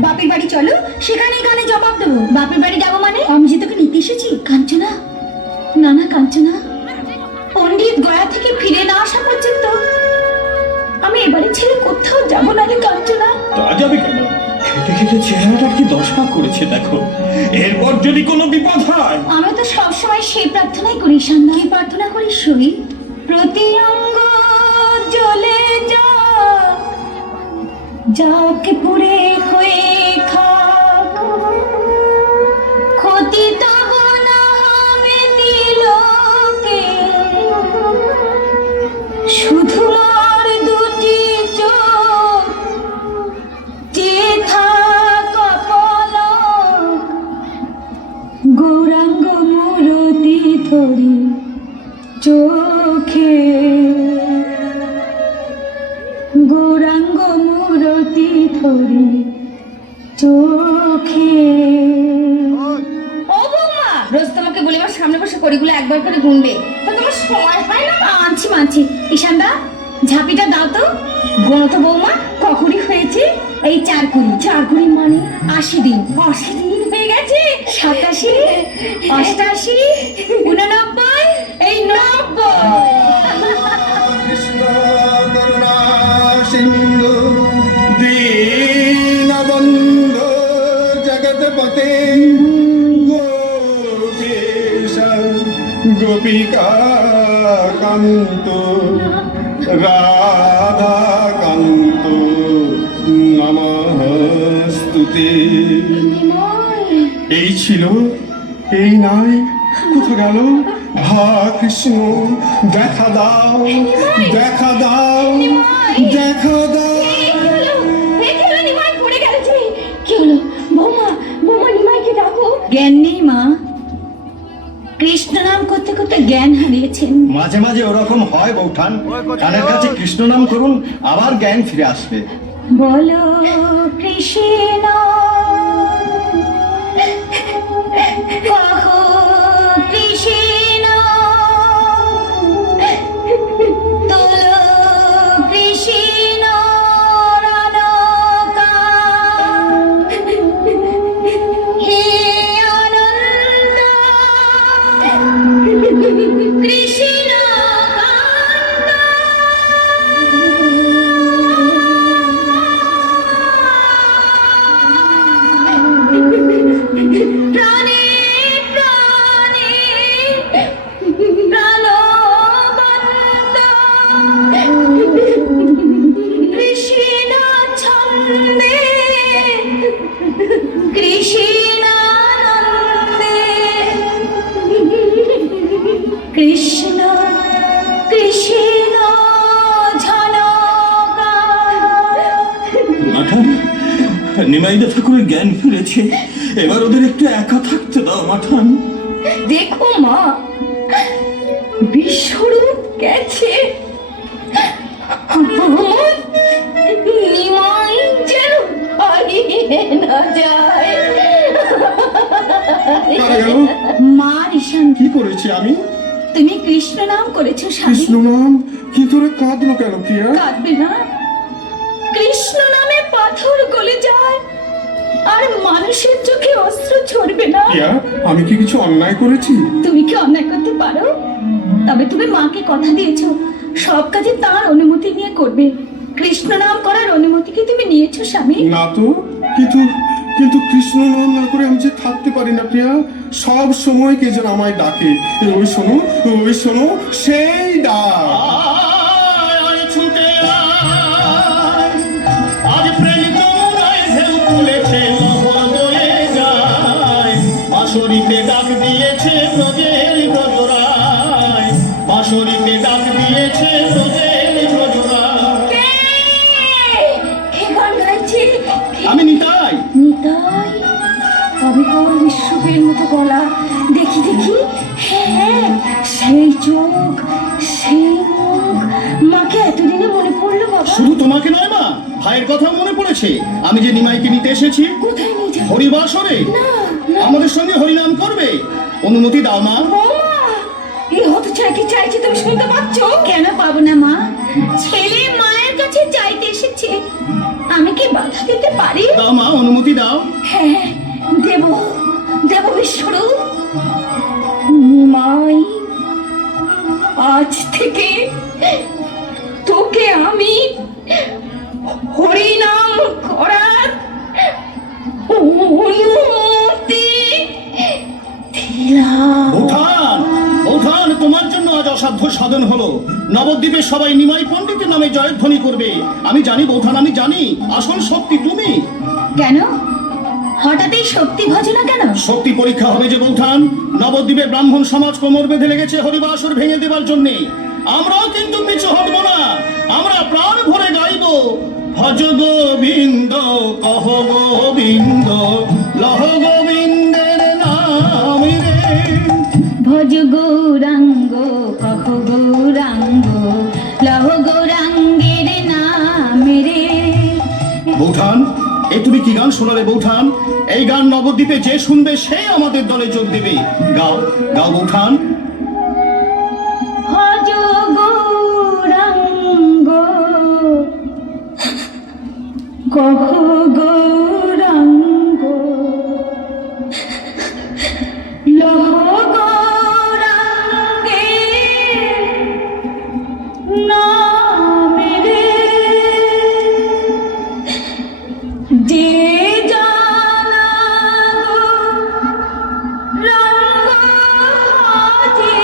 বাপের বাড়ি চলো, সেখানে গানে জবাব দেবো। বাপের বাড়ি যাবো মানে? আমি যে তোকে নিতে এসেছি। কাঞ্চনা, না না কাঞ্চনা, পণ্ডিত গয়া থেকে ফিরে না আসা পর্যন্ত আমি এবারে ছেড়ে কোথাও যাবো না রে কাঞ্চনা। তা যাবে কেন? খেতে খেতে চেহারাটার কি দশা করেছে দেখো। এরপর যদি কোনো বিপদ হয়। আমি তো সবসময় সেই প্রার্থনাই করি সন্ধ্যা। কি প্রার্থনা করি সই? প্রতি অঙ্গ জ্বলে যা, যাকে পুড়ে হয়ে খাক, ক্ষতি তব না হবে তিলকে, শুধু আর দুটি চোখ যে থাক পলক, গৌরাঙ্গ মূরতি ধরি চোখে, গৌরাঙ্গ মূরতি ধরি চোখে। ও বৌমা, রোজ তোমাকে বলি আমার সামনে বসে কড়িগুলো একবার করে গুনবে, তা তোমার সময় হয় না। আনছি মানছি। ঈশানদা, ঝাঁপিটা দাও তো। গোনো তো বৌমা, কখনই হয়েছে? এই 4 কুড়ি। 4 কুড়ি মানে 80 দিন। 80 দিন হয়ে গেছে। 87, 88, 89, এই 90। কৃষ্ণ করুণা সিন্ধু দীনবন্ধু জগৎপতে গোপীশ গোপিকা কান্ত রাধা কান্ত নমস্তুতে। এই ছিল, এই নাই, কোথা গেল? হা কৃষ্ণ, দেখা দাও, দেখা দাও, দেখা দাও। জ্ঞান নেই মা, কৃষ্ণ নাম করতে করতে জ্ঞান হারিয়েছেন। মাঝে মাঝে ওরকম হয় বৌঠান, কানের কাছে কৃষ্ণ নাম করুন, আবার জ্ঞান ফিরে আসবে। বলো কৃষ্ণ, কহো কৃষ্ণ, তোলো কৃষ্ণ রণকা, হে আনন্দ কৃষ্ণ প্রাণে প্রাণে প্রাণবন্ত কৃষ্ণ ছন্দে কৃষ্ণানন্দে, কৃষ্ণ কৃষ্ণ ঝনকা। মাঠান, নিমাইদা ঠাকুরের জ্ঞান ফিরেছে, এবার ওদের একটু একা থাকতে দাও মাঠান। দেখো মা, বিশ্বরূপ গেছে, নিমাই যেন হারিয়ে না যায়। কারা গেল? মা ঈশান, কি করেছি আমি? তুমি কৃষ্ণ নাম করেছো স্বামী। কৃষ্ণ নাম? কিন্তু ওরা কাঁদলো কেন প্রিয়া? কাঁদবে না, কৃষ্ণ নামে পাথর গলে যায় আর মানুষের চোখে অস্ত্র ছড়বে না। প্রিয়া, আমি কি কিছু অন্যায় করেছি? তুমি কি অন্যায় করতে পারো? তবে তুমি মাকে কথা দিয়েছো সব কাজে তার অনুমতি নিয়ে করবে। কৃষ্ণ নাম করার অনুমতি কি তুমি নিয়েছো স্বামী? না তো, কিন্তু কিন্তু কৃষ্ণ নাম না করে আমি যে থাকতে পারি না প্রিয়া। সব সময় কে যেন আমায় ডাকে। ওই শোনো, ওই শোনো, সেই ডাক। আয় ছুটে আয়, আজ প্রেম যমুনায় ঢেউ তুলেছে, লহর বয়ে যায়। বাঁশরীতে ডাক দিয়েছে ব্রজের ব্রজরায়, বাঁশরীতে ডাক দিয়েছে ব্রজের ব্রজরায়। কে গান গাইছে? আমি নিতাই। নিতাই, অবিকল বিশ্বপের মতো গলা। দেখি দেখি, হ্যাঁ, সেই চোখ, সেই মুখ। মাকে এতদিনে মনে পড়লো বাবা? শুধু তোমাকে নয় মা, ভাইয়ের কথা মনে পড়েছে। আমি যে নিমাইকে নিতে এসেছি কোথায় নিয়ে যাবো? হরিবাসরে, না, না। আমাদের সঙ্গে হরিনাম করবে। অনুমতি দাও মা। বৌমা, এই হতচ্ছাড়া কি চাইছে তুমি শুনতে পাচ্ছ? কেন পাবো না মা? ছেলে মায়ের কাছে চাইতে এসেছে, আমি কি বাধা দিতে পারি? দাও মা, অনুমতি দাও। হ্যাঁ, দেব, দেব বিশ্বরূপ। নিমাই, আজ থেকে তোকে আমি হরিনাম করার অনুমতি দিলাম। বৌঠান, বৌঠান, তোমার জন্য আজ অসাধ্য সাধন হলো। নবদ্বীপের সবাই নিমাই পণ্ডিতের নামে জয়ধ্বনি করবে। আমি জানি বৌঠান, আমি জানি আসল শক্তি তুমি। কেন হঠাৎই শক্তি ভজনা কেন? শক্তি পরীক্ষা হবে যে বৌঠান। নবদ্বীপের ব্রাহ্মণ সমাজ কোমর বেঁধে লেগেছে হরিবাসর ভেঙে দেবার জন্য। আমরাও কিন্তু পিছু হটবো না। আমরা প্রাণ ভরে গাইব, ভজ গোবিন্দ, কহ গোবিন্দ, লহ গোবিন্দের নাম রে। ভজ গৌরাঙ্গ, কহ গৌরাঙ্গ, লহ গৌরাঙ্গের নাম রে। বৌঠান, এই তুমি কি গান শোনালে বৌঠান? এই গান নবদ্বীপে যে শুনবে সে আমাদের দলে যোগ দেবে। গাও, গাও বৌঠান। ভজ গৌরাঙ্গ, কহ গৌরাঙ্গ, লহ গৌরাঙ্গের নাম রে। যে জানা রঙ্গ ভজে,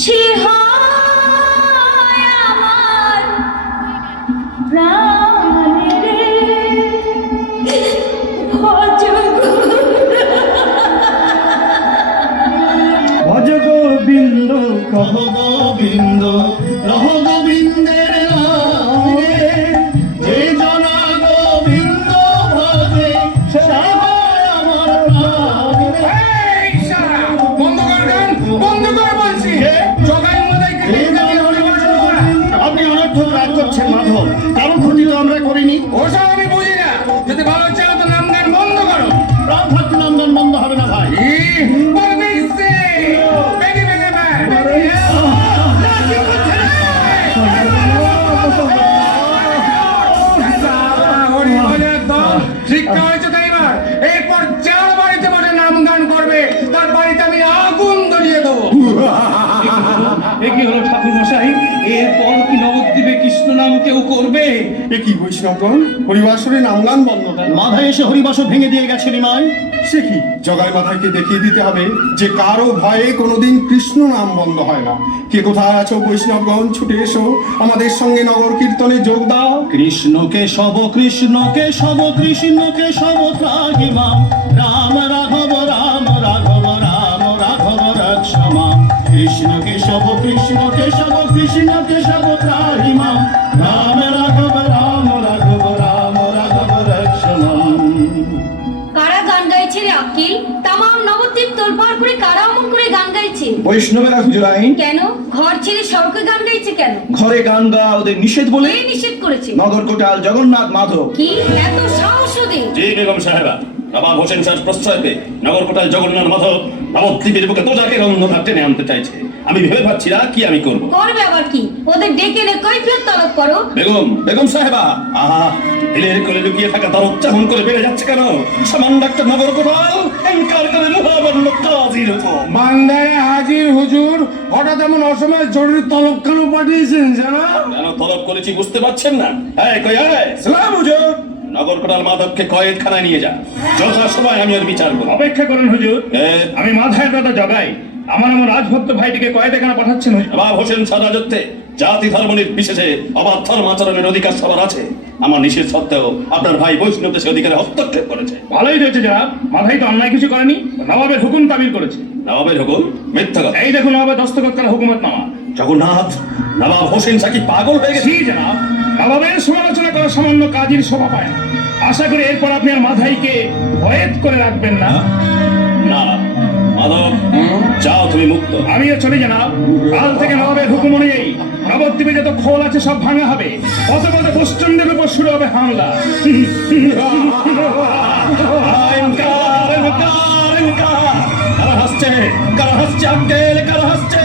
সে হয় আমার প্রাণ রে। ভজ ভজ গোবিন্দ, কহ গোবিন্দ, লহ গোবিন্দের নাম রে। যে জনা গোবিন্দ ভজে, সে হয় আমার প্রাণ রে। এই শালা, বন্ধ কর গান, বন্ধ কর বলছি। জগাই মদাইকে নিয়ে যাবি হরিবাসর করা। আপনি অনর্থক রাগ করছেন মাধব, কারো ক্ষতি তো আমরা করিনি। ওসব আমি বুঝি না। যদি ভালো চাও তো নাম গান বন্ধ করো। প্রাণ থাকতে নামদান বন্ধ হবে না ভাই। বলবি সে বেগে বেগে ম্যান। শিক্ষা হয়েছে তাই না? এরপর যার বাড়িতে বসে নাম গান করবে তার বাড়িতে আমি আগুন ধরিয়ে দেবো। এ কি হলো ঠাকুর মশাই? এরপর কি নবদ্বীপে কৃষ্ণ নাম কেউ করবে? এ কি বৈষ্ণবগণ, হরিবাসরে নামগান বন্ধ কেন? মাথায় এসে হরিবাসর ভেঙে দিয়ে গেছে নিমাই। সে কি, জগাই মাথাকে দেখিয়ে দিতে হবে যে কারো ভয়ে কোনোদিন কৃষ্ণ নাম বন্ধ হয় না। কে কোথায় আছো বৈষ্ণবগণ, ছুটে এসো, আমাদের সঙ্গে নগর কীর্তনে যোগ দাও। কৃষ্ণকে শব, কৃষ্ণকে শব, কৃষ্ণকে শব ত্রাহিমা, রাম রাঘব, রাম রাঘব, রাম রাঘব রক্ষমা। কৃষ্ণকে শব, কৃষ্ণকে শব, কৃষ্ণকে শব ত্রাহিমা, রাম রাঘব, রাম রাঘব, রাম রাঘব রক্ষমা। কারা গান গাইছে রে আকিল? তামাম নবদ্বীপ তোলপাড় করে কারা অমন করে গান গাইছে? বৈষ্ণবেরা হুজুরাই, কেন ঘর ছেড়ে সড়কে গান গাইছে কেন? ঘরে গান গাওয়া ওদের নিষেধ বলে কে নিষেধ করেছে? নগর কোটাল জগন্নাথ মাধব। কি এত সাহস ওদের? জি বেগম সাহেবা, নবাব হোসেন শাহর প্রশ্রয় পেয়ে নগরকোটাল জগন্নাথ মাধব নবদ্বীপের বুকে তোজাকে অন্ধকার টেনে আনতে চাইছে। আমি ভেবে পাচ্ছি না কি আমি করব। করবে আবার কি? ওদের ডেকে নে কৈফিয়ত তলব করো। বেগম, বেগম সাহেবা, আহা, দিলের কোলে লুকিয়ে থাকা তার উচ্চারণ করে বেড়ে যাচ্ছে কেন? সামান্য একটা নগরকোটাল এনকার করে মহাবন্য কাজীর উপর। বান্দায় হাজির হুজুর। হঠাৎ এমন অসময়ে জরুরি তলব কেন পাঠিয়েছেন জানা? কেন তলব করেছি বুঝতে পারছেন না? এই কই আয়। সালাম হুজুর। নগরকোটাল মাধবকে কয়েদখানায় নিয়ে যা, যথা সময় আমি ওর বিচার করব। অপেক্ষা করুন হুজুর, এর আমি মাথায় দাদা জগাই আমার রাজভক্ত ভাইটিকে কয়েদখানা পাঠাচ্ছেন হুজুর। নবাব হোসেন শাহ রাজত্বে জাতি ধর্ম নির্বিশেষে অবাধ ধর্মাচরণের অধিকার সবার আছে। আমার নিষেধ সত্ত্বেও আপনার ভাই বৈষ্ণব সে অধিকারে হস্তক্ষেপ করেছে। ভালোই হয়েছে জনাব, মাথায় তো অন্যায় কিছু করেনি, নবাবের হুকুম তামিল করেছে। নবাবের হুকুম মিথ্যা কথা। এই দেখুন নবাবের দস্তখত করা হুকুমত নামা। জগন্নাথ, নবাব হোসেন শাহ কি পাগল হয়ে গেছে? জি জনাব, নবাবের সমালোচনা করা সামান্য কাজের শোভা পায় না। আশা করি এরপর আপনি আর মাথাইকে বয়েদ করে রাখবেন না। না মাধব, যাও তুমি মুক্ত। আমিও চলে জনাব, কাল থেকে নবাবের হুকুম অনুযায়ী নবদ্বীপে যত খোল আছে সব ভাঙা হবে, পথে পথে পশ্চিমদের উপর শুরু হবে হামলা। Incur, incur, incur. কারা হাসছে? কারা হাসছে? আঙ্কেল কারা হাসছে?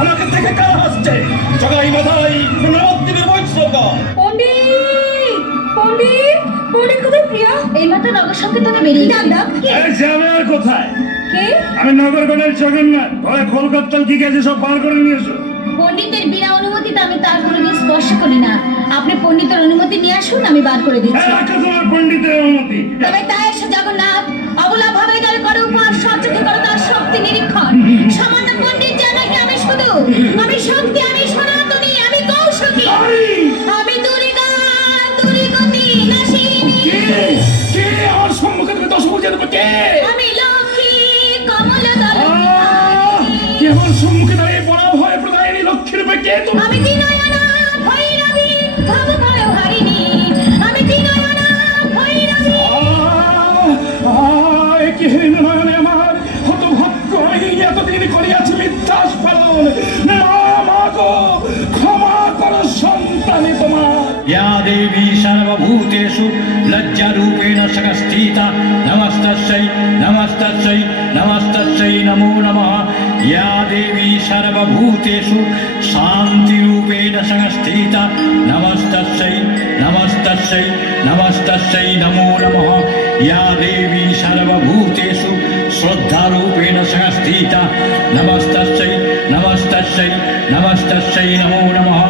আমাকে দেখে কারা হাসছে? জগাই মাথাই নবদ্বীপের বৈষ্ণবগণ। পণ্ডিত, পণ্ডিত, পণ্ডিত কোথায় প্রিয়া? এইমাত্র নগর সংকীর্তনে বেরিয়ে ডাক এই যাবে আর কোথায়? কে? আমি নগরগণের জগন্নাথ, ঘরে কলকাতার কি গেছে সব বার করে নিয়ে এসো। পণ্ডিতের বিনা অনুমতিতে আমি তার কোনোদিন স্পর্শ করি না। আপনি পণ্ডিতের অনুমতি নিয়ে আসুন, আমি বার করে দিচ্ছি। একটা তোমার পণ্ডিতের অনুমতি। তবে তাই এসে জগন্নাথ অবলা ভাবে তার করে উপহার সচক্ষে করে তার শক্তি নিরীক্ষণ। সামান্য পণ্ডিত জানাই আমি শুধু, আমি শক্তি, আমি সনাতনী, আমি কৌশলী, আমি দুর্গা, দুর্গতি নাশিনী, কে আমার সম্মুখে তুমি দশভুজের উপর কে? আমি লক্ষ্মী কমলদল, কে আমার সম্মুখে দাঁড়িয়ে পড়া ভয় প্রদায়িনী লক্ষ্মীর উপর কে তুমি? আমি দিনয়না ভৈরবী ভবভয় হারিণী, আমি দিনয়না ভৈরবী। কে নয়নে আমার হতভাগ্য, আমি এতদিন করিয়াছি মিথ্যাস পালন। না মাগো, ক্ষমা করো সন্তানে তোমার। या देवी सर्वभूतेषु लज्जारूपेण सकस्थिता नमस्तस्यै नमस्तस्यै नमस्तस्यै नमो नमः। या देवी सर्वभूतेषु शान्तिरूपेण संस्थिता नमस्तस्यै नमस्तस्यै नमस्तस्यै नमो नमः। या देवी सर्वभूतेषु श्रद्धारूपेण संस्थिता नमस्तस्यै नमस्तस्यै नमस्तस्यै नमो नमः।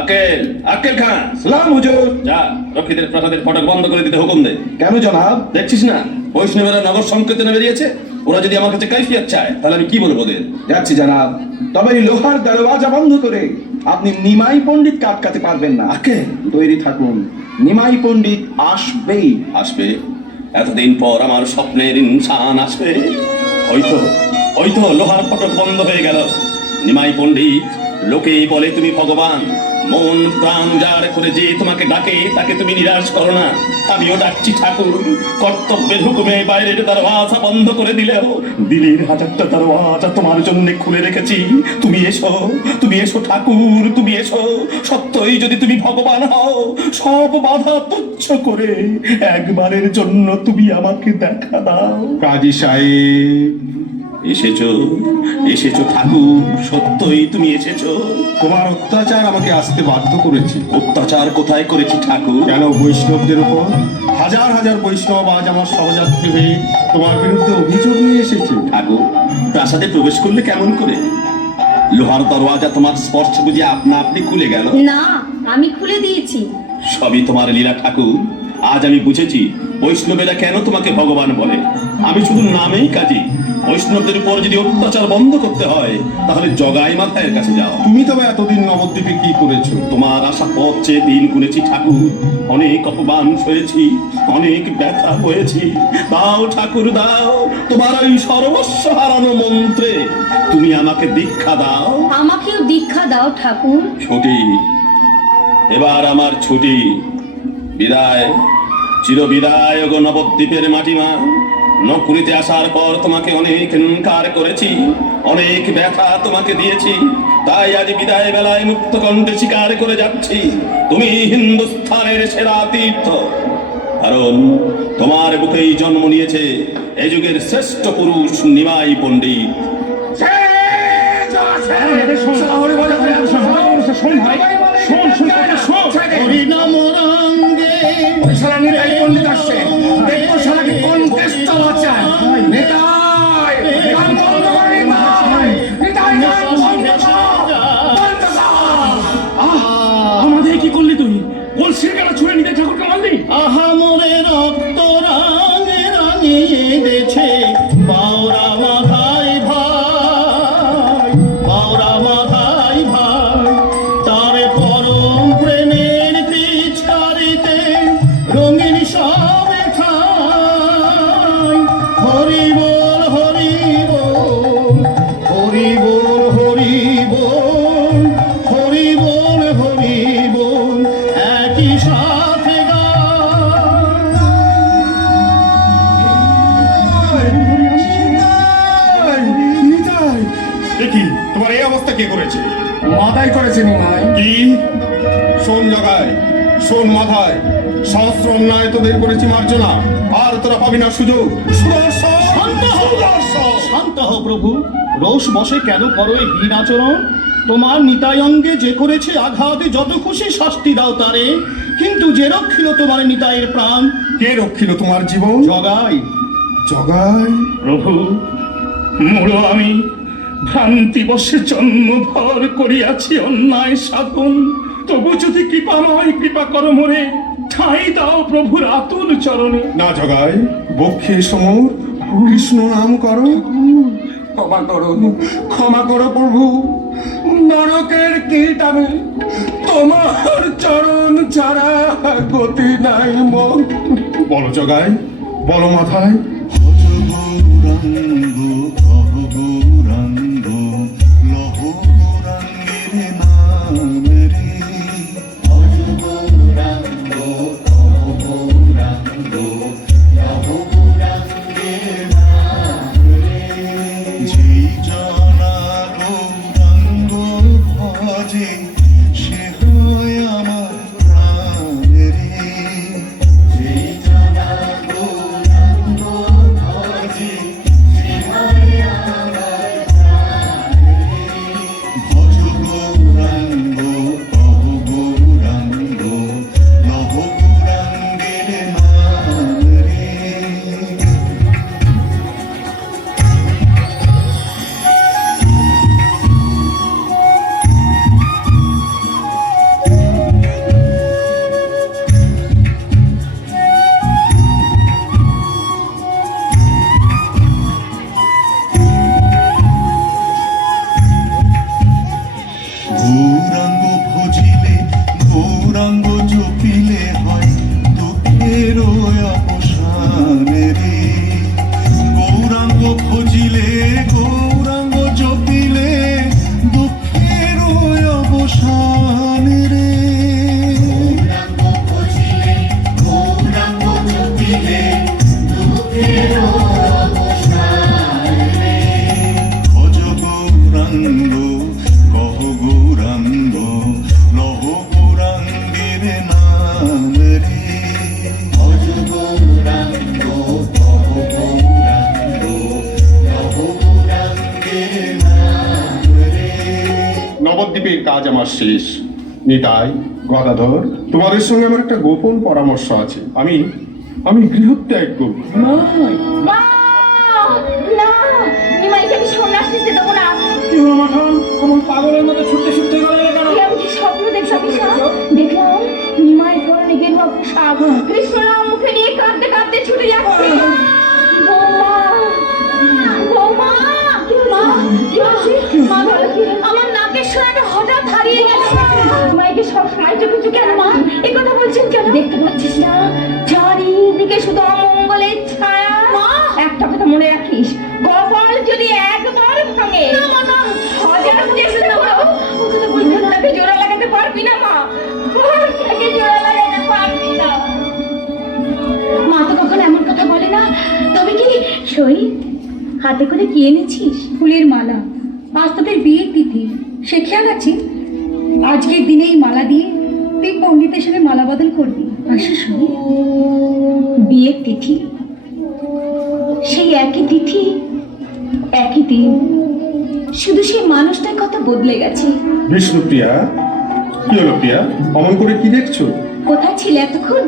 আকেল, আকেল খান, সালাম হুজুর। যা রক্ষীদের প্রাসাদের ফটক বন্ধ করে দিতে হুকুম দে। কেন জনাব? দেখছিস না বৈষ্ণবেরা নগর সংকীর্তনে বেরিয়েছে? ওরা যদি আমার কাছে কাইফিয়াত চায় তাহলে আমি কি বলবো ওদের? যাচ্ছি জনাব, তবে এই লোহার দরওয়াজা বন্ধ করে আপনি নিমাই পণ্ডিতকে আটকাতে পারবেন না। আকে তৈরি থাকুন, নিমাই পণ্ডিত আসবেই। আসবে? এতদিন পর আমার স্বপ্নের ইনসান আসবে। হয়তো হয়তো লোহার ফটক বন্ধ হয়ে গেল। নিমাই পণ্ডিত, লোকেই বলে তুমি ভগবান, মন প্রাণ উজাড় করে যে তোমাকে ডাকে তাকে তুমি নিরাশ করো না। আমিও ডাকছি ঠাকুর, কর্তব্যের হুকুমে বাইরের দরওয়াজা বন্ধ করে দিলেও দিলের হাজারটা দরওয়াজা তোমার জন্য খুলে রেখেছি। তুমি এসো, তুমি এসো ঠাকুর, তুমি এসো। সত্যই যদি তুমি ভগবান হও, সব বাধা তুচ্ছ করে একবারের জন্য তুমি আমাকে দেখা দাও। কাজী সাহেব, এসেছো, এসেছো ঠাকুর, সত্যই তুমি এসেছো। তোমার অত্যাচার আমাকে আসতে বাধ্য করেছে। অত্যাচার কোথায় করেছি ঠাকুর? কেন বৈষ্ণবদের উপর? হাজার হাজার বৈষ্ণব আজ আমার সহযাত্রী হয়ে তোমার বিরুদ্ধে অভিযোগ নিয়ে এসেছে। ঠাকুর, প্রাসাদে প্রবেশ করলে কেমন করে? লোহার দরওয়াজা তোমার স্পর্শ বুঝে আপনা আপনি খুলে গেল? না, আমি খুলে দিয়েছি। সবই তোমার লীলা ঠাকুর। আজ আমি বুঝেছি বৈষ্ণবেরা কেন তোমাকে ভগবান বলে। আমি শুধু নামেই কাজী। বৈষ্ণবদের উপর যদি অত্যাচার বন্ধ করতে হয় তাহলে জগাই মাথায়ের কাছে যাও। তুমি তবে এতদিন নবদ্বীপে কি করেছো? তোমার আশা পথ চেয়ে দিন গুনেছি ঠাকুর, অনেক অপমান সয়েছি, অনেক ব্যথা হয়েছি। দাও ঠাকুর দাও, তোমার ওই সর্বস্ব হারানো মন্ত্রে তুমি আমাকে দীক্ষা দাও। আমাকেও দীক্ষা দাও ঠাকুর। ছুটি, এবার আমার ছুটি। বিদায়, চির বিদায় গো নবদ্বীপের মাটিমা। নকুড়িতে আসার পর তোমাকে অনেক ইনকার করেছি, অনেক ব্যথা তোমাকে দিয়েছি। তাই আজ বিদায় বেলায় মুক্ত কণ্ঠে স্বীকার করে যাচ্ছি, তুমি হিন্দুস্থানের সেরা তীর্থ। কারণ তোমার বুকেই জন্ম নিয়েছে এ যুগের শ্রেষ্ঠ পুরুষ নিমাই পণ্ডিত। শোন ভাই, শোন শোন কথা শোন। হরিনাম রঙ্গে পণ্ডিত আসছে, দেখবো শালাকে কোন তেষ্ট বাঁচায়। নেতাই, গান বন্ধ কর, নেতাই, নেতাই, গান বন্ধ কর, বন্ধ কর। আমাদের কি করলি তুই? কলসির গাড়া ছুঁড়ে নিতে ঠাকুরকে মারলি? আহা ব্যবস্থা কে করেছে? মাদাই করেছে নিমাই। কি? শোন জগায়, শোন মাথায়, সহস্র অন্যায় তোদের করেছি মার্জনা, আর তোরা পাবি না সুযোগ। সুদর্শন! শান্ত হও, সুদর্শন! শান্ত হও প্রভু। রোষ বসে কেন করো এই হীন আচরণ? তোমার নিতাই অঙ্গে যে করেছে আঘাতে যত খুশি শাস্তি দাও তারে, কিন্তু যে রক্ষিল তোমার নিতাইয়ের প্রাণ। কে রক্ষিল তোমার জীবন? জগাই। জগায়? প্রভু, মোড়ো আমি ভ্রান্তি বসে জন্মভর করিয়াছি অন্যায় সাধন, তবু যদি কৃপা করো মোরে, ঠাঁই দাও প্রভুর আতুল চরণে। না জগায়, বক্ষে সমর কৃষ্ণ নাম করো। ক্ষমা করো প্রভু, নরকের কীট আমি, তোমার চরণ ছাড়া গতি নাই মোর। বলো জগায়, বলো মাথায়। গৌরাঙ্গ ভজিলে গৌরাঙ্গ জপিলে হয় দুঃখের অবসান রে। গৌরাঙ্গ ভজিলে গৌরাঙ্গ জপিলে দুঃখের অবসান রে। ভজ গৌরাঙ্গ কহ গৌরাঙ্গ লহ গৌরাঙ্গের নাম রে। ভজ গৌরাঙ্গ কহ গৌরাঙ্গ লহ গৌরাঙ্গের নাম রে। নবদ্বীপের কাজ আমার শেষ। নিতাই, গদাধর, তোমাদের সঙ্গে আমার একটা গোপন পরামর্শ আছে। আমি গৃহত্যাগ করব। মা! না, নিমাইকে আমি সন্ন্যাস নিতে দেবো না। কি হলো মাখন, কেমন পাগলের মতো ছুটতে ছুটতে গেলে কেন? এই আমি যে স্বপ্ন দেখলাম নিমাই পরনে গেরুয়া পোশাক, কৃষ্ণ নাম মুখে নিয়ে কাঁদতে কাঁদতে ছুটে যাচ্ছে। বৌমা! বৌমা! মা, কি হয়েছে? মা বলো কি? আমার নাকের সোনাটা হঠাৎ হারিয়ে গেল। মাইকে সব সময় চোখে চোখে কেন মা এ কথা বলছেন কেন? দেখতে পাচ্ছিস না চারিদিকে শুধু অমঙ্গলের ছায়া? মা, একটা কথা মনে রাখিস, কপাল যদি একবার ভাঙে হাজার চেষ্টা করো তাকে জোড়া লাগাতে পারবি না। মা, তাকে জোড়া লাগাতে পারবি না। মা তো কখনো এমন কথা বলে না। তবে কি সই হাতে করে কি এনেছিস? ফুলের মালা। আজ তোদের বিয়ের তিথি, সে খেয়াল আছে? আজকের দিনে এই মালা দিয়ে তুই পণ্ডিতের সঙ্গে মালা বদল করবি। আসো শুনি, বিয়ের তিথি, সেই একই তিথি একই দিন, শুধু সেই মানুষটার কথা বদলে গেছে। বিষ্ণুপ্রিয়া, কি হলো প্রিয়া? অমন করে কি দেখছো? কোথায় ছিলে এতক্ষণ?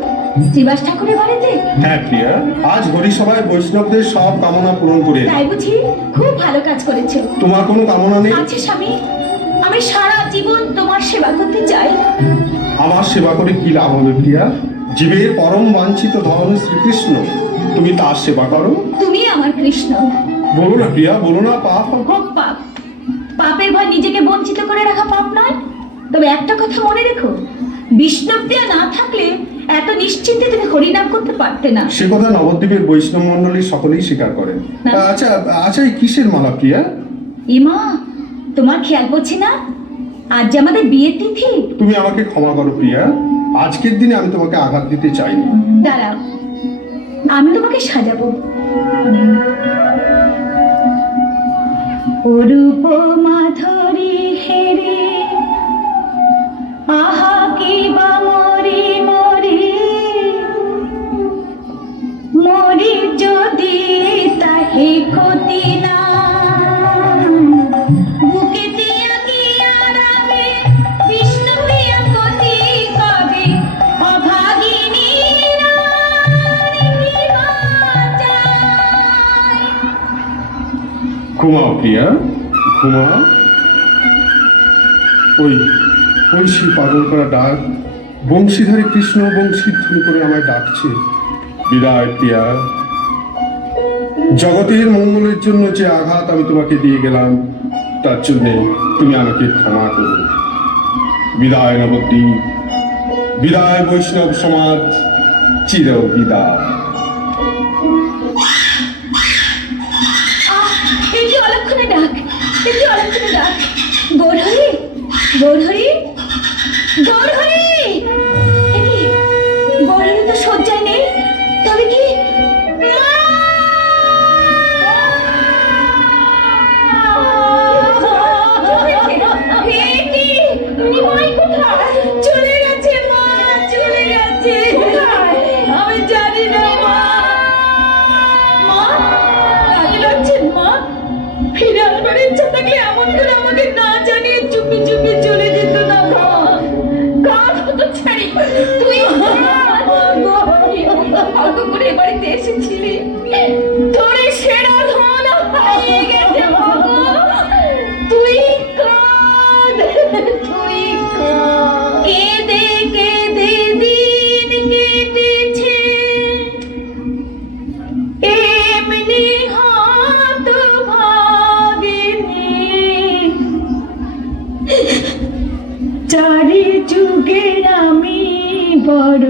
শ্রীবাস ঠাকুরের বাড়িতে? হ্যাঁ প্রিয়া, আজ হরিসভায় বৈষ্ণবদের সব কামনা পূরণ করে। তাই বুঝি? খুব ভালো কাজ করেছো। তোমার কোনো কামনা নেই? আছে স্বামী, আমি সারা জীবন তোমার সেবা করতে চাই। আমার সেবা করে কি লাভ হবে প্রিয়া? জীবের পরম বাঞ্ছিত ধন শ্রীকৃষ্ণ, তুমি তার সেবা করো। তুমি আমার কৃষ্ণ। বলো না প্রিয়া, বলো না। পাপ হোক পাপ, পাপের ভয় নিজেকে বঞ্চিত করে রাখা পাপ নয়। তবে একটা কথা মনে রেখো, বিষ্ণুপ্রিয়া না থাকলে এত নিশ্চিন্তে তুমি হরিনাম করতে পারতে না। সে কথা নবদ্বীপের বৈষ্ণব মণ্ডলী সকলেই স্বীকার করেন। না। আচ্ছা আচ্ছা, এই কিসের মালা প্রিয়া? ইমা, তোমার খেয়াল পড়ছে না আজ যে আমাদের বিয়ের তিথি? তুমি আমাকে ক্ষমা করো প্রিয়া, আজকের দিনে আমি তোমাকে আঘাত দিতে চাইনি। দাঁড়াও, আমি তোমাকে সাজাবো। অরূপ মাধুরী হেরে আহা কি বা মরি মরি মরি যদি তাহে ক্ষতি না বুকে দিয়া কি আরামে বিষ্ণু প্রিয়া কতি কবে অভাগিনী রানী বাঁচায়। ঘুমাও প্রিয়া, ঘুমাও। ওই ওই সেই পাগল করা ডাক, বংশীধারী কৃষ্ণ বংশীধ্বনি করে আমায় ডাকছে। বিদায় প্রিয়া, জগতের মঙ্গলের জন্য যে আঘাত আমি তোমাকে দিয়ে গেলাম তার জন্যে তুমি আমাকে ক্ষমা করো। বিদায় নবদ্বীপ, বিদায় বৈষ্ণব সমাজ, চির বিদায়। এটি অলক্ষণে ডাক, এটি অলক্ষণে ডাক। গৌরহরি, গৌরহরি, গৌরহরি। এটি গৌরহরি তো শয্যায় নেই, তবে কি চলে গেছে মা, চলে গেছে। আমি জানি না মা। মা কাকে ডাকছেন মা? ফিরে আসবার ইচ্ছা থাকলে এমন করে আমাকে না জানিয়ে চুপি চুপি চলে যেত না মা। কার হতো ছাড়ি তুই ভাগ্য করে এ বাড়িতে এসেছিলি, তোর সেরা ধন হারিয়ে গেছে ভাগো। তুই কাঁদ, তুই কাঁদ। কেঁদে কেঁদে দিন কেটেছে এমনি হাত ভাগিনি, চারি যুগে আমি বড়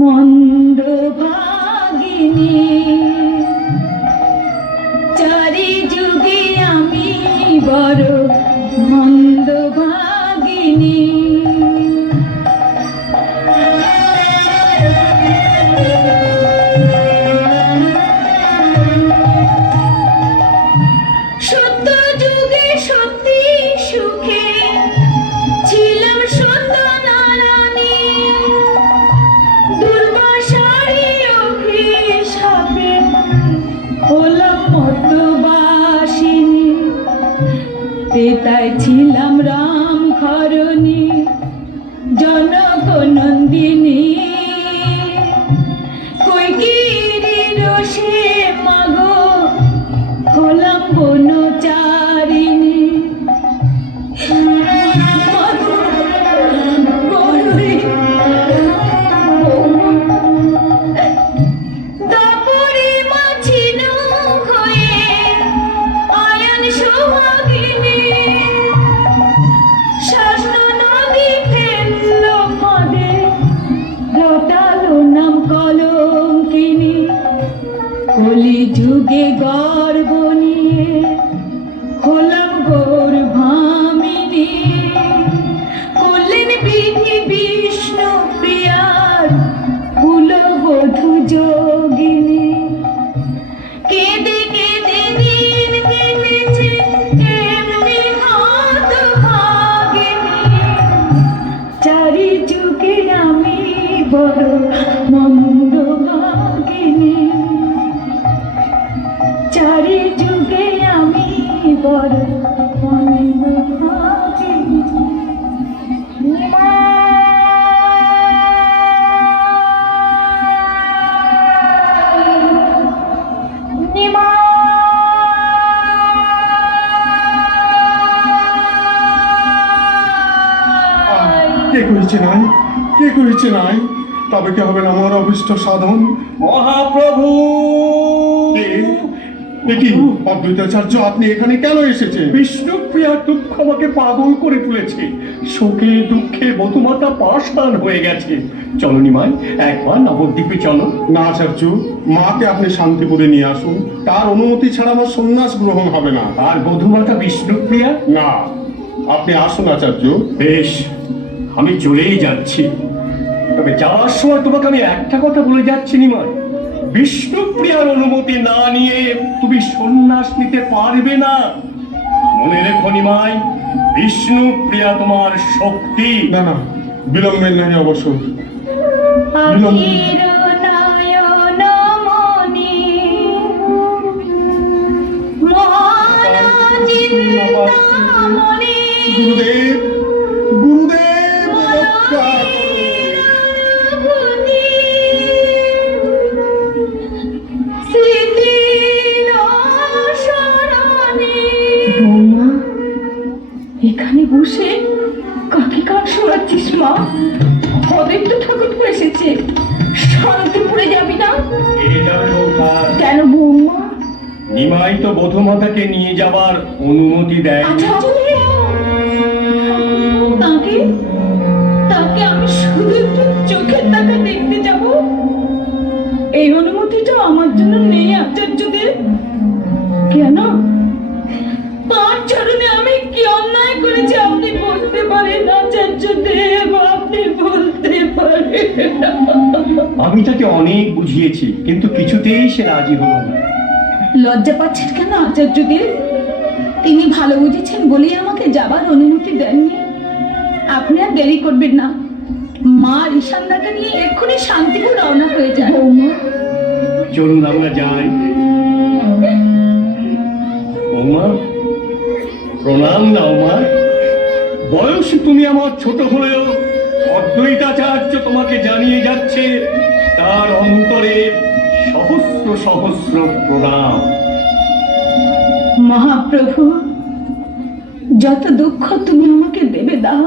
মন্দ ভাগিনী, চারি যুগে আমি বড় মন্দ ভাগিনী। সত্য যুগে সত্যি সুখে ছিলাম সত্যনারায়ণী, দুর্বাসারি অভিশাপে হলাম মর্তবাসিনী। তেতায় ছিলাম রাম ঘরণী, জনক নন্দিনী, কৈকেয়ীর রোষে মাগো হলাম বনচারিণী। গৌরী, দাপরে মাছিন হয়ে আয়ন সোহাগিনী, শাসন নদী ফেলল পদে, রটালো নাম কলঙ্কিনী। কলি যুগে গর্ব নিয়ে হলাম গৌরভামিনী, করলেন বিধি বিষ্ণু প্রিয়ার কুলবধূ যোগিনী। কেঁদে কেঁদে দিন কেটেছে এমনি হাত ভাগিনী, চারি যুগে আমি বড় মন্দ ভাগিনী, চারি যুগে আমি বড় মন্দ ভাগিনী। কে করেছে নাই, কে করেছে নাই, তবে কি হবে না আমার অভিষ্ট সাধন। মহাপ্রভু, এটি অদ্বৈতাচার্য, আপনি এখানে কেন এসেছেন? বিষ্ণুপ্রিয়ার দুঃখ আমাকে পাগল করে তুলেছে। শোকে দুঃখে বধুমাতা পাষাণ হয়ে গেছে। চলো নিমাই, একবার নবদ্বীপে চলো। না আচার্য, মাকে আপনি শান্তিপুরে নিয়ে আসুন, তার অনুমতি ছাড়া আমার সন্ন্যাস গ্রহণ হবে না। আর বধুমাতা বিষ্ণুপ্রিয়া? না, আপনি আসুন আচার্য। বেশ, আমি চলেই যাচ্ছি। তবে যাওয়ার সময় তোমাকে আমি একটা কথা বলে যাচ্ছি নিমাই, বিষ্ণুপ্রিয়ার অনুমতি না নিয়ে তুমি সন্ন্যাস নিতে পারবে না। মনে রেখো নিমাই, বিষ্ণুপ্রিয়া তোমার শক্তি। না না, বিলম্বের নাই অবসর। আখির নয়ন মনি মহান চিন্তামণি গুরুদেব, গুরুদেব রক্ষা করুন। বৌমা, এখানে বসে কাকে কান শোনাচ্ছিস মা? অদ্বৈত ঠাকুর এসেছে, শান্তিপুরে যাবি না? কেন বৌমা? নিমাই তো বধূমাতাকে নিয়ে যাবার অনুমতি দেয়। আচ্ছা, তাকে তাকে আমি শুধু একটু চোখের টাকা দেখতে যাব, এই অনুমতিটা আমার জন্য নেই আচার্যদেব। কেন? তার চরণে আমি কি অন্যায় করেছি আপনি বলতে পারেন আচার্যদেব, আপনি বলতে পারেন? আমি তাকে অনেক বুঝিয়েছি, কিন্তু কিছুতেই সে রাজি হলো না। লজ্জা পাচ্ছেন কেন আচার্যদেব? তিনি ভালো বুঝেছেন বলেই আমাকে যাবার অনুমতি দেননি। আপনি আর দেরি করবেন না, মা ঋষান্দাকে নিয়ে এক্ষুনি শান্তিপুর রওনা হয়ে যান। চলুন আমরা যাই। বৌমা, প্রণাম নাও মা। বয়সে তুমি আমার ছোট হলেও অদ্বৈতাচার্য তোমাকে জানিয়ে যাচ্ছে তার অন্তরে সহস্র সহস্র প্রণাম। মহাপ্রভু, যত দুঃখ তুমি আমাকে দেবে দাও,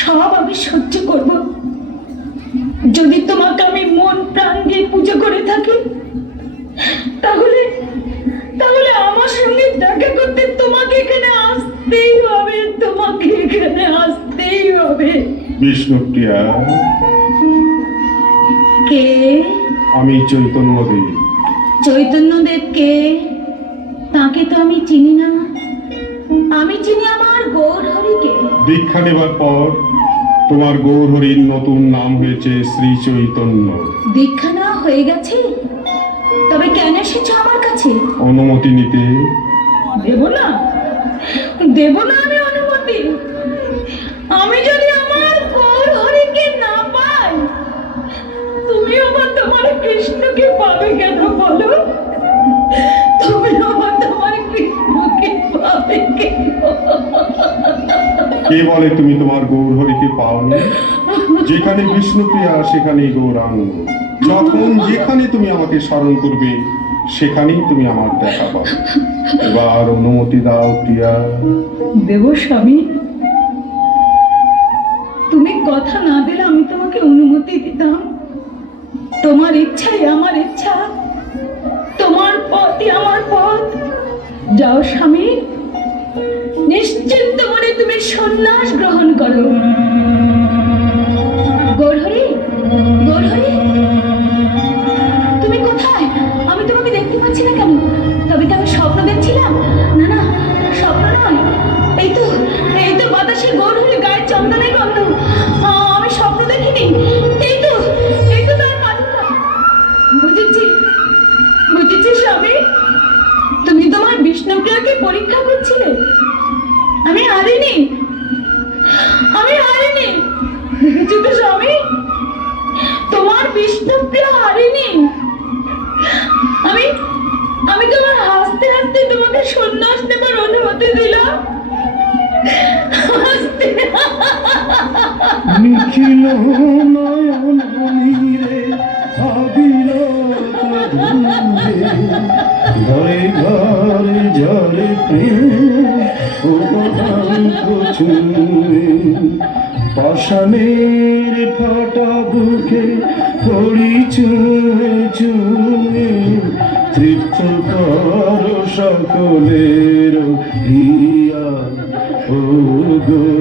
সব আমি সহ্য করব, যদি তোমাকে আমি মন প্রাণ দিয়ে পুজো করে থাকি। তাহলে তাহলে আমার সঙ্গে দেখা করতে তোমাকে এখানে আসতেই হবে, তোমাকে এখানে আসতেই হবে। বিষ্ণুপ্রিয়া, কে? আমি চৈতন্যদেব। চৈতন্যদেব কে? তাকে তো আমি চিনি না। আমি চিনি আমার গৌরহরিকে। দীক্ষা নেবার পর তোমার গৌরহরির নতুন নাম হয়েছে শ্রী চৈতন্য। দীক্ষা নেওয়া হয়ে গেছে? তবে কেন এসেছো আমার কাছে? অনুমতি নিতে। দেব না, দেব না আমি অনুমতি। আমি যদি আমার গৌরহরিকে না পাই, তুমি আবার তোমার কৃষ্ণকে পাবে কেন বলো? তুমি আবার তোমার কৃষ্ণকে পাবে কেন? কে বলে তুমি তোমার গৌরহরিকে পাওনি? যেখানে বিষ্ণুপ্রিয়া সেখানেই গৌরাঙ্গ। যখন যেখানে তুমি আমাকে স্মরণ করবে সেখানেই তুমি আমার দেখা পাবে। এবার অনুমতি দাও প্রিয়া। দেব স্বামী, তুমি কথা না দিলে আমি তোমাকে অনুমতি দিতাম। তোমার ইচ্ছাই আমার ইচ্ছা, তোমার পথই আমার পথ। যাও স্বামী, নিশ্চিন্ত মনে তুমি সন্ন্যাস গ্রহণ করো। গৌরহরি, গৌরহরি, তুমি কোথায়? আমি তোমাকে দেখতে পাচ্ছি না কেন? তবে কি আমি স্বপ্ন দেখছিলাম? না না, স্বপ্ন নয়। এই তো বাতাসে গৌরহরি গায়ের চন্দনের গন্ধ। আমি স্বপ্ন দেখিনি। এই তো তার মাথা। বুঝেছি, বুঝেছি স্বামী, তুমি তোমার বিষ্ণুপ্রিয়াকে পরীক্ষা করছিলে। আমি হারিনি, আমি হারিনি। দেখেছি তো স্বামী, তোমার বিষ্ণুপ্রিয়া হারিনি। আমি তোমার হাসতে হাসতে তোমাকে সন্ন্যাস নেবার অনুমতি দিলাম। হাসতে নিখিল নয়ন নীরে অবিরত ধূরে, ঘরে ঘরে ঝরে প্রেম উপহাঙ্গ চুমে, পাষাণের ফাটা বুকে করি চুমে চুমে, তৃপ্ত কর সকলের হিয়া ও গো